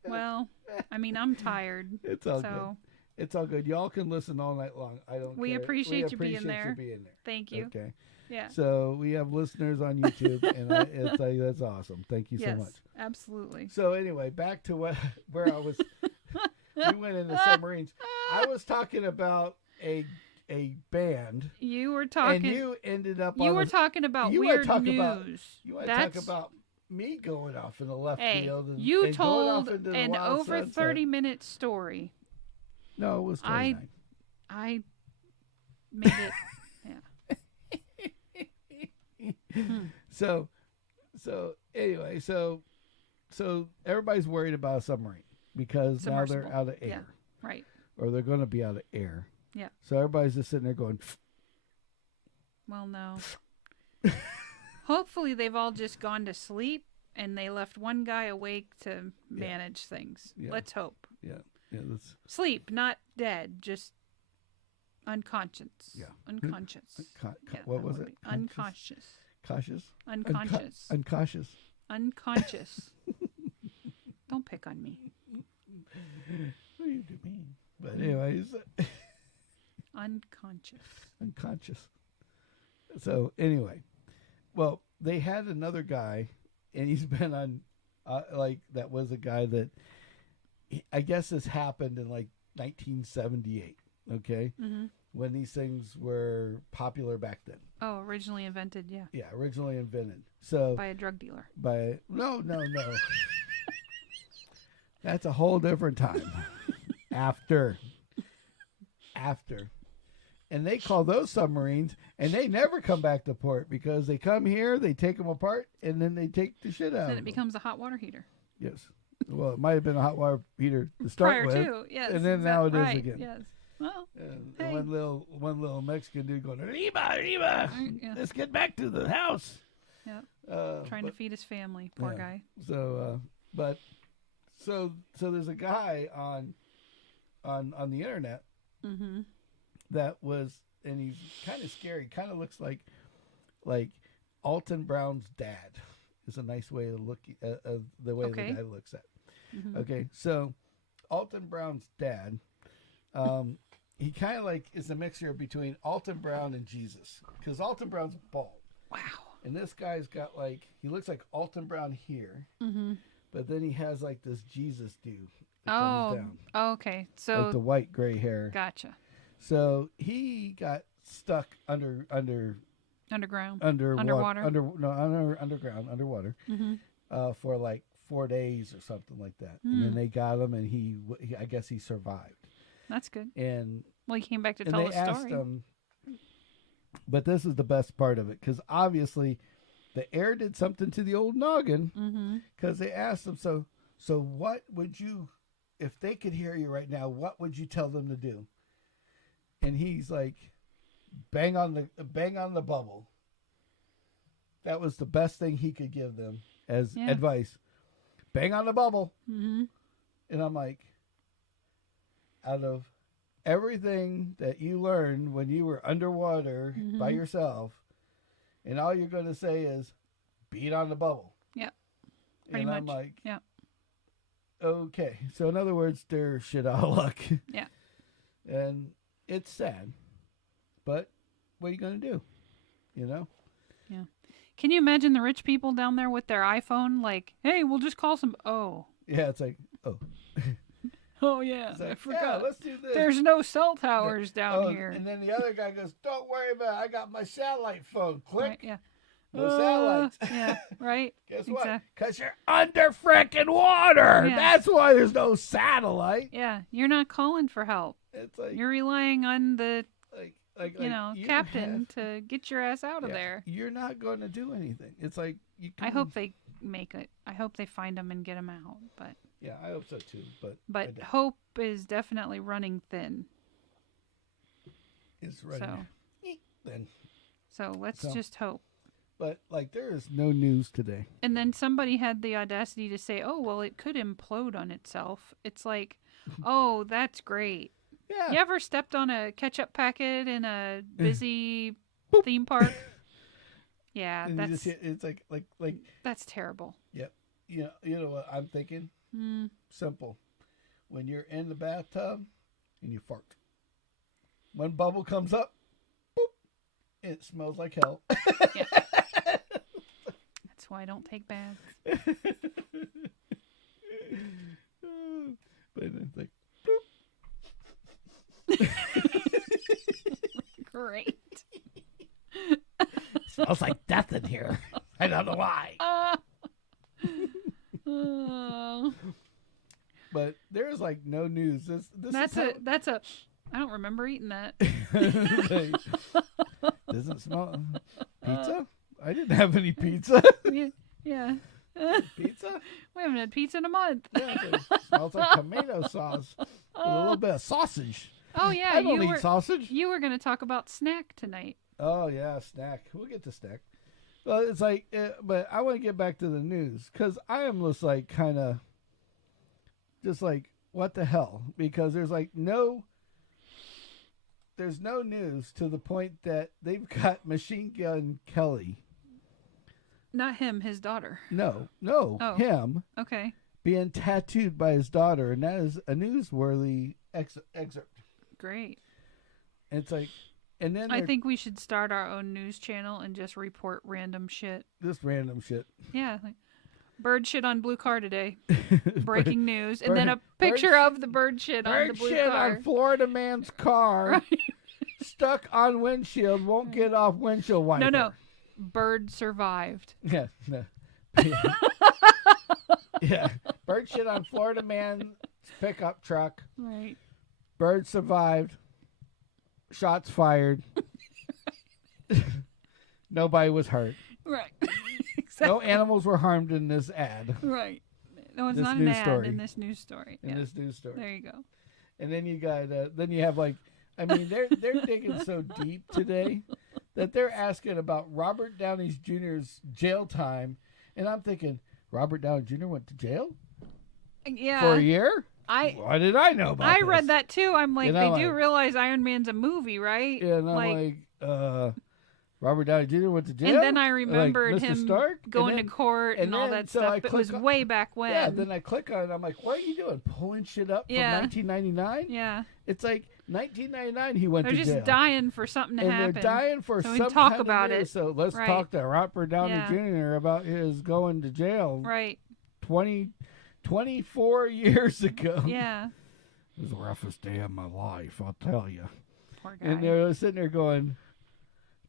Well, I mean, I'm tired. It's all good. It's all good. Y'all can listen all night long. I don't care. We appreciate you being there. Thank you. Okay. Yeah. So we have listeners on YouTube, and it's like, that's awesome. Thank you so much. Absolutely. So anyway, back to where I was. We went into submarines. I was talking about a band. You were talking. And you ended up. You were talking about weird news. You want to talk about me going off in the left field. And, you told an over 30-minute story. No, it was 29. I made it. So anyway, so everybody's worried about a submarine because now they're out of air. Yeah, right. Or they're going to be out of air. Yeah. So everybody's just sitting there going. Well, no. Hopefully they've all just gone to sleep and they left one guy awake to manage things. Yeah. Let's hope. Yeah. Yeah. Sleep, not dead, just unconscious. Yeah. Unconscious. What was it? Unconscious. Cautious? Unconscious. Uncautious. Unconscious. Don't pick on me. What do you mean? But anyways. Unconscious. Unconscious. So anyway, well, they had another guy, and he's been on, that was a guy that, I guess this happened in like 1978, okay? Mm-hmm. When these things were popular back then. Oh, originally invented, yeah. Yeah, originally invented. So by a drug dealer. No. That's a whole different time. After. And they call those submarines, and they never come back to port because they come here, they take them apart, and then they take the shit out. Then it becomes a hot water heater. Yes. Well, it might have been a hot water heater to start with. Prior to, yes. And then now it is again. Yes. Well, hey. One little Mexican dude going, Reba, let's get back to the house. Yeah. Trying to feed his family. Poor guy. So, so there's a guy on the internet that was, and he's kind of scary. Kind of looks like Alton Brown's dad. Is a nice way of looking at the way the guy looks at. Mm-hmm. Okay, so Alton Brown's dad, he kind of like is a mixture between Alton Brown and Jesus, because Alton Brown's bald. Wow. And this guy's got he looks like Alton Brown here, but then he has like this Jesus dude that comes down. Oh, okay. So like the white gray hair. Gotcha. So he got stuck underwater, for like 4 days or something like that. And then they got him, and he I guess he survived. That's good. And he came back to tell the story. Asked him, but this is the best part of it, because obviously the air did something to the old noggin, because they asked him, so what would you, if they could hear you right now, what would you tell them to do? And he's like, bang on the bubble. That was the best thing he could give them as advice. Bang on the bubble. Mm-hmm. And I'm like, out of everything that you learned when you were underwater by yourself, and all you're going to say is, beat on the bubble. Yeah. Pretty much. I'm like, yeah. Okay. So in other words, they're shit out of luck. Yeah. And it's sad, but what are you going to do? You know? Yeah. Can you imagine the rich people down there with their iPhone? Like, hey, we'll just call some. Oh. Yeah, it's like, oh. Oh, yeah. Like, I forgot. Yeah, let's do this. There's no cell towers down here. And then the other guy goes, don't worry about it. I got my satellite phone. Click. Right, yeah. No satellites. Yeah, right. Guess what? Because you're under frickin' water. Yeah. That's why there's no satellite. Yeah, you're not calling for help. It's like you're relying on the captain to get your ass out of there. You're not going to do anything. It's like you can... I hope they make it. I hope they find them and get them out. But yeah, I hope so too. But hope is definitely running thin. It's running thin. So let's just hope. But there is no news today. And then somebody had the audacity to say, "Oh, well, it could implode on itself." It's like, oh, that's great. Yeah. You ever stepped on a ketchup packet in a busy theme park? Yeah, and that's it's like that's terrible. Yep. You know what I'm thinking? Simple. When you're in the bathtub and you fart, one bubble comes up, boop, it smells like hell. Yeah. That's why I don't take baths. But it's like, great. Smells like death in here. I don't know why. But there's no news. That's a. I don't remember eating that. Doesn't smell pizza. I didn't have any pizza. Yeah. Pizza? We haven't had pizza in a month. Yeah, it smells like tomato sauce with a little bit of sausage. Oh yeah, I don't eat sausage. You were going to talk about snack tonight. Oh yeah, snack. We'll get to snack. Well, it's but I want to get back to the news because I am just kind of, what the hell? Because there's no news to the point that they've got Machine Gun Kelly. Not him, his daughter. No, him. Okay. Being tattooed by his daughter, and that is a newsworthy excerpt. Great. And it's And then I think we should start our own news channel and just report random shit. Just random shit. Yeah. Like, bird shit on blue car today. Breaking news. And then a picture of the bird shit on the blue car. Bird shit on Florida man's car. Right. Stuck on windshield. Won't get off windshield wiper. No. Bird survived. Yeah. No. Yeah. Yeah. Bird shit on Florida man's pickup truck. Right. Bird survived. Shots fired. Nobody was hurt. Right. Exactly. No animals were harmed in this ad. Right. No, it's not an ad in this news story. In this news story. There you go. And then you got, then you have like, I mean, they're digging so deep today that they're asking about Robert Downey Jr.'s jail time, and I'm thinking, Robert Downey Jr. went to jail? Yeah. For a year? Why did I know about this? I read that too. I'm like, they do realize Iron Man's a movie, right? Yeah, and I'm like, Robert Downey Jr. went to jail? And then I remembered him Stark? going to court and all that stuff. It was way back when. Yeah, then I click on it. I'm like, what are you doing? Pulling shit up from 1999? Yeah. It's like 1999 he went to jail. They're just dying for something to happen. And they're dying for so something we talk about it. So let's talk to Robert Downey Jr. about his going to jail. Right. 24 years ago. Yeah. It was the roughest day of my life, I'll tell you. Poor guy. And they're sitting there going,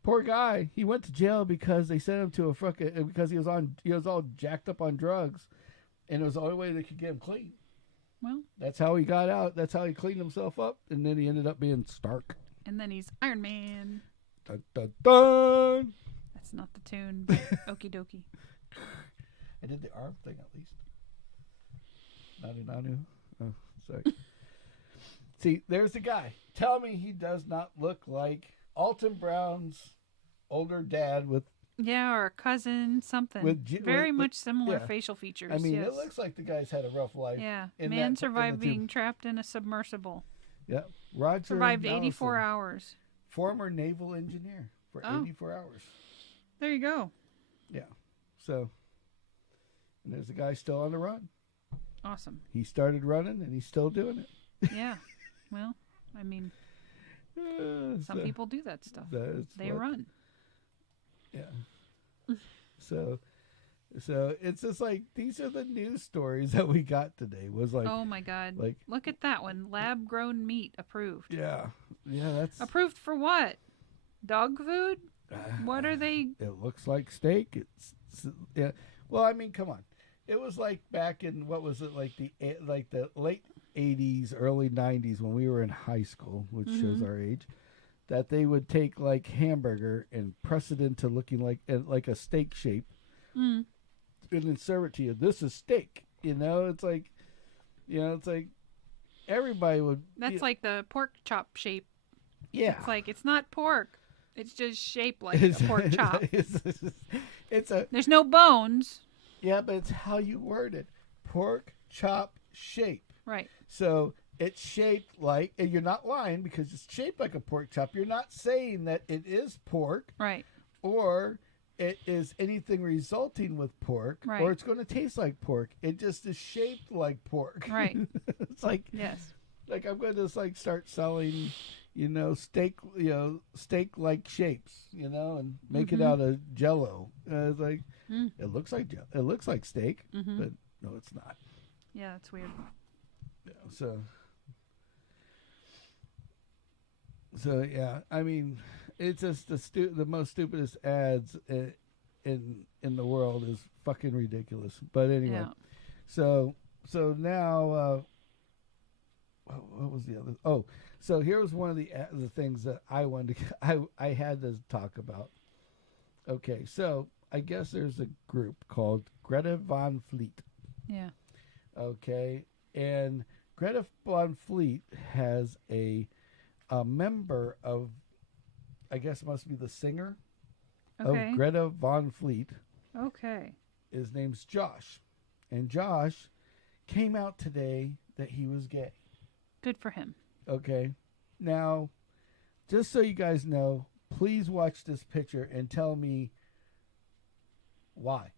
poor guy. He went to jail because they sent him to a because he was all jacked up on drugs, and it was the only way they could get him clean. Well, that's how he got out. That's how he cleaned himself up, and then he ended up being Stark. And then he's Iron Man. Dun, dun, dun. That's not the tune, but okie dokie. I did the arm thing at least. Nanu. Oh, sorry. See, there's the guy. Tell me he does not look like Alton Brown's older dad with... Yeah, or a cousin, something. Very much similar facial features. I mean, it looks like the guy's had a rough life. Yeah, man survived being trapped in a submersible. Yeah, Roger survived 84 hours. Former naval engineer for 84 hours. There you go. Yeah, so... And there's a guy still on the run. Awesome. He started running, and he's still doing it. Yeah. Well, I mean, some people do that stuff. They run. Yeah. So it's just like, these are the news stories that we got today. Was like, oh my God. Like, look at that one. Lab grown meat approved. Yeah. Yeah, that's approved for what? Dog food? What are they? It looks like steak. It's yeah. Well, I mean, come on. It was like back in, what was it, like the late 80s, early 90s when we were in high school, which shows our age, that they would take like hamburger and press it into looking like a steak shape and then serve it to you. This is steak. It's like, everybody would. That's like the pork chop shape. Yeah. It's like, it's not pork. It's just shaped like a pork chop. There's no bones. Yeah, but it's how you word it. Pork chop shape. Right. So it's shaped like, and you're not lying because it's shaped like a pork chop. You're not saying that it is pork. Right. Or it is anything resulting with pork. Right. Or it's going to taste like pork. It just is shaped like pork. Right. It's like, yes. Like I'm going to start selling, steak-like shapes, and make it out of Jell-O. It's like, it looks like steak, but no, it's not. Yeah, that's weird. Yeah, so yeah, I mean, it's just the most stupidest ads in the world is fucking ridiculous. But anyway, so now, what was the other? Oh, so here was one of the things that I wanted to, I had to talk about. Okay, so I guess there's a group called Greta Van Fleet. Yeah. Okay, and Greta Van Fleet has a member of, I guess it must be the singer of Greta Van Fleet. Okay. His name's Josh. And Josh came out today that he was gay. Good for him. Okay. Now, just so you guys know, please watch this picture and tell me why.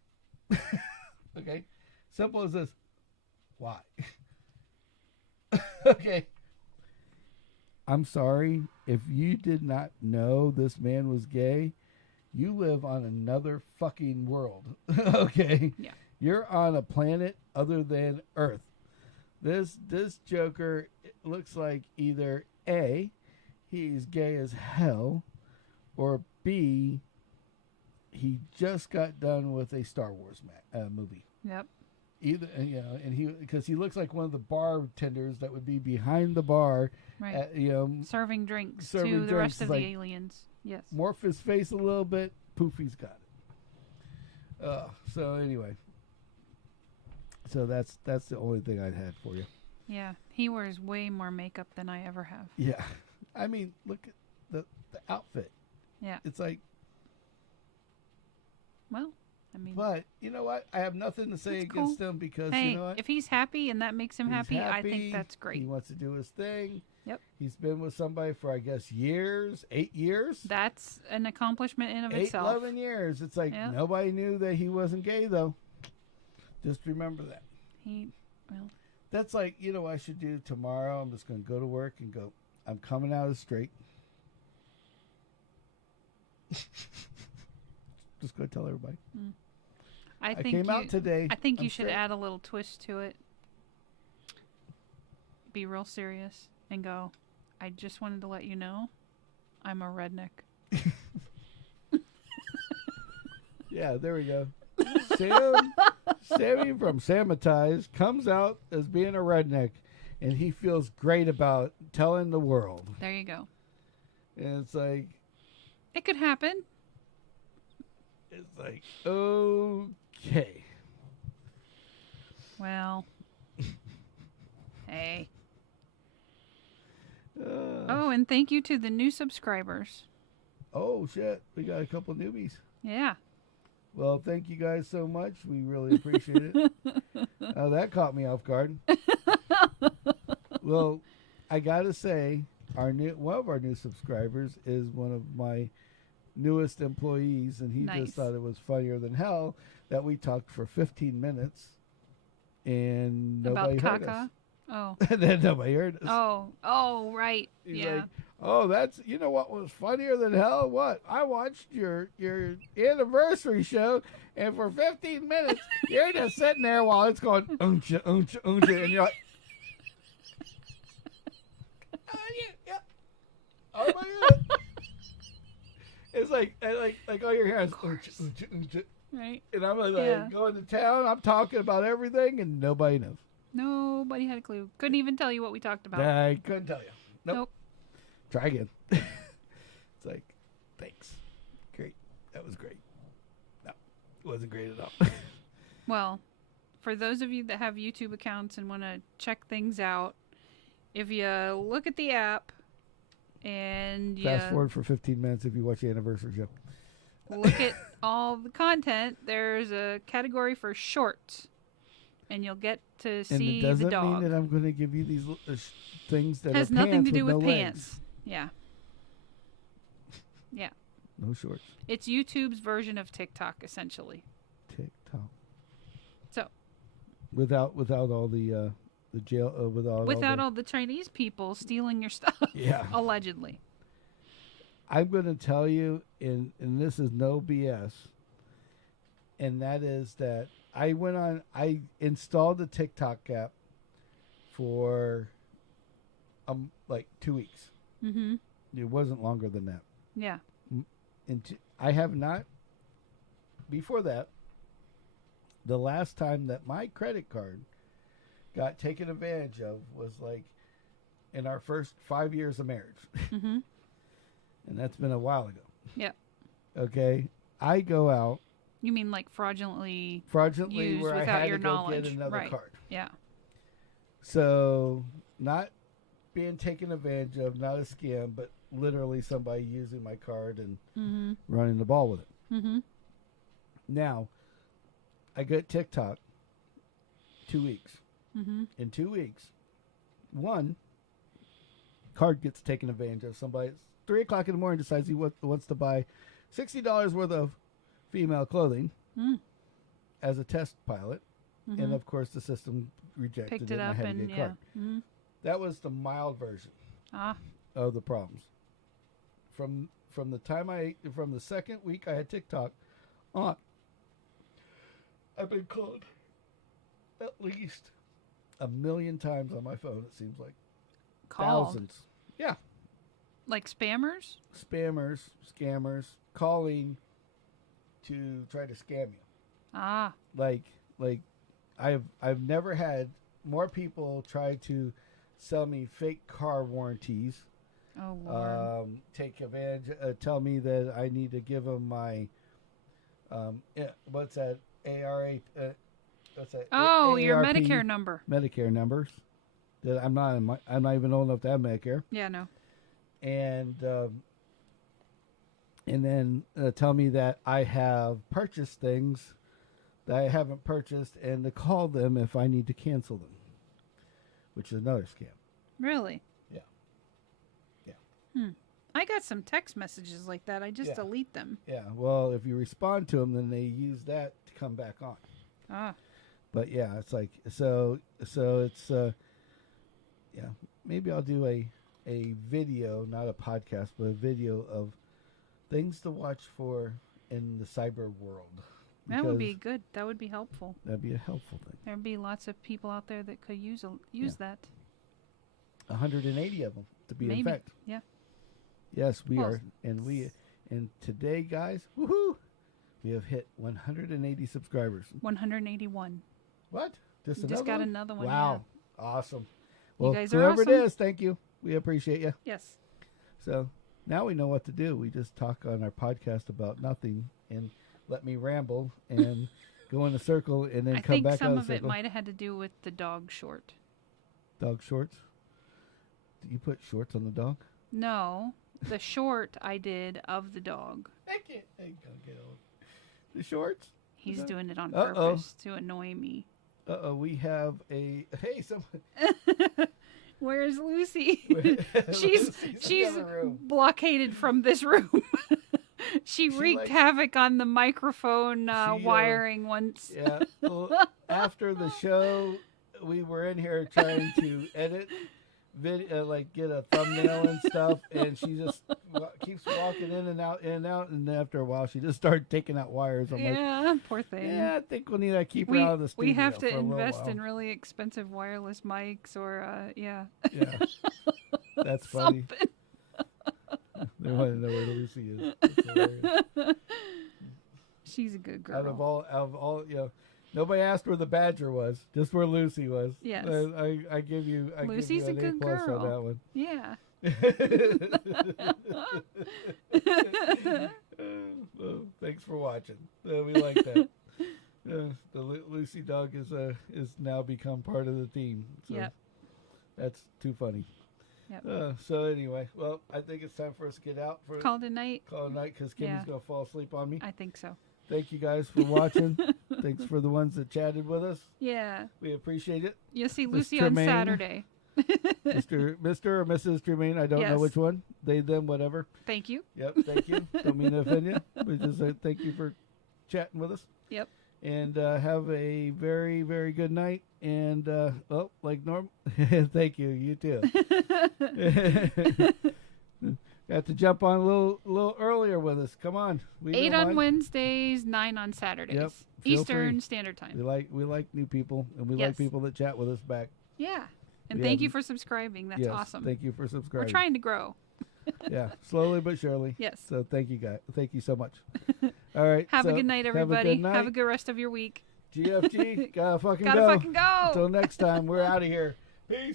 Okay? Simple as this. Why? Okay. I'm sorry. If you did not know this man was gay, you live on another fucking world. Okay? Yeah. You're on a planet other than Earth. This Joker looks like either A, he's gay as hell, or B, he just got done with a Star Wars movie. Yep. Either, and because he looks like one of the bartenders that would be behind the bar, right? Serving drinks to the rest of the aliens. Yes. Morph his face a little bit. Poof, he's got it. So anyway, so that's the only thing I'd had for you. Yeah, he wears way more makeup than I ever have. Yeah, I mean, look at the outfit. Yeah, it's like. Well, I mean, but you know what? I have nothing to say against him because hey, you know what? If he's happy and that makes him happy, I think that's great. He wants to do his thing. Yep. He's been with somebody for, I guess, 8 years. That's an accomplishment in of itself. 11 years. It's like nobody knew that he wasn't gay, though. Just remember that. That's like, you know what I should do tomorrow? I'm just going to go to work and go, I'm coming out as straight. Just go tell everybody. I came out today. I think you should add a little twist to it. Be real serious and go, I just wanted to let you know I'm a redneck. Yeah, there we go. Sammy from Sammitized comes out as being a redneck, and he feels great about telling the world. There you go. And it's like... It could happen. It's like, okay. Well, hey. And thank you to the new subscribers. Oh, shit. We got a couple newbies. Yeah. Well, thank you guys so much. We really appreciate it. That caught me off guard. Well, I got to say, one of our new subscribers is one of my newest employees, and he just thought it was funnier than hell that we talked for 15 minutes and nobody heard us. Oh. And then nobody heard us. Oh, right. He's like, oh, that's, you know what was funnier than hell? What? I watched your anniversary show, and for 15 minutes, you're just sitting there while it's going, uncha, uncha, uncha, and you're like, yeah. Oh, my God. It's like all you're hearing is, uncha, uncha, uncha. Right. And I'm like going to town, I'm talking about everything, and nobody knows. Nobody had a clue. Couldn't even tell you what we talked about. I couldn't tell you. Nope. Try again. It's like, thanks. Great. That was great. No, it wasn't great at all. Well, for those of you that have YouTube accounts and want to check things out, if you look at the app and fast forward for 15 minutes if you watch the anniversary show. Look at all the content, there's a category for shorts. And you'll get to see the dog. And it doesn't mean that I'm going to give you these things that has nothing to do with pants. Yeah. Yeah. No shorts. It's YouTube's version of TikTok, essentially. TikTok. So. Without all the jail, without all the Chinese people stealing your stuff. Yeah. Allegedly. I'm going to tell you, and this is no BS, and that is that I installed the TikTok app for like 2 weeks. Mm-hmm. It wasn't longer than that. Yeah. And I have not, before that, the last time that my credit card got taken advantage of was like in our first 5 years of marriage. Mm-hmm. And that's been a while ago. Yeah. Okay. I go out. You mean like fraudulently used where without I had your to go knowledge. get another right. card. Yeah. So not being taken advantage of, not a scam, but literally somebody using my card and running the ball with it. Mm-hmm. Now, I got TikTok 2 weeks. Mm-hmm. In 2 weeks, one card gets taken advantage of. Somebody at 3 o'clock in the morning decides he wants to buy $60 worth of female clothing as a test pilot. Mm-hmm. And, of course, the system rejected Picked it up and I had to and, get a card. Mm-hmm. That was the mild version. of the problems. From the second week I had TikTok on, I've been called at least 1 million times on my phone. It seems like thousands. Yeah, like spammers, scammers calling to try to scam you. Ah, like I've never had more people try to sell me fake car warranties. Oh, Lord. Take advantage. Tell me that I need to give them my what's that? ARA. What's that? Oh, your AARP Medicare number. Medicare numbers. That I'm not even old enough to have Medicare. Yeah, no. And then tell me that I have purchased things that I haven't purchased, and to call them if I need to cancel them, which is another scam. Really? Yeah. I got some text messages like that. I just delete them. Yeah. Well, if you respond to them, then they use that to come back on. Ah. But yeah, it's like so it's yeah. Maybe I'll do a video, not a podcast, but a video of things to watch for in the cyber world. That would be good. That would be helpful. That'd be a helpful thing. There'd be lots of people out there that could use that. 180 of them to be Maybe. in fact. Yeah. Yes, we are, and today, guys, woohoo! We have hit 180 subscribers. 181. What? Just got another one. Wow, yeah. Awesome. Well, you guys are whoever awesome. it is, thank you. We appreciate you. Yes. So now we know what to do. We just talk on our podcast about nothing and let me ramble and go in a circle and then come back out of the circle. I think some of it might have had to do with the dog short. Dog shorts? Did you put shorts on the dog? No. The short I did of the dog. I can't get over the shorts. He's doing it on purpose to annoy me. We have a someone. Where's Lucy? she's blockaded from this room. she wreaked havoc on the microphone wiring once. Yeah. Well, after the show, we were in here trying to edit video, like get a thumbnail and stuff, and she just keeps walking in and out, and after a while, she just started taking out wires. I'm like, poor thing. Yeah, I think we'll need to keep her out of the studio. We have to invest in really expensive wireless mics, or Yeah, that's funny. They want to know where Lucy is. She's a good girl. Out of all, nobody asked where the badger was, just where Lucy was. Yes. I give you. Lucy's give you an a good A+ girl. on that one. Yeah. Well, thanks for watching. We like that. The Lucy dog is now become part of the team. So yep. That's too funny. Yep. So anyway, well, I think it's time for us to get out. Call it a night. Call it a night because Kimmy's going to fall asleep on me. I think so. Thank you guys for watching. Thanks for the ones that chatted with us. Yeah. We appreciate it. You'll see Lucy on Saturday. Mr. or Mrs. Tremaine, I don't know which one. They, them, whatever. Thank you. Yep, thank you. Don't mean to offend you. We just thank you for chatting with us. Yep. And have a very, very good night. And, like normal. Thank you. You too. Got to jump on a little earlier with us. Come on. 8 on Wednesdays, 9 on Saturdays. Yep. Eastern Standard Time. We like new people, and we like people that chat with us back. Yeah. And thank you for subscribing. That's awesome. Thank you for subscribing. We're trying to grow. Yeah, slowly but surely. Yes. So thank you, guys. Thank you so much. All right. Have a good night, everybody. Have a good rest of your week. GFG, gotta fucking go. Until next time, we're out of here. Peace.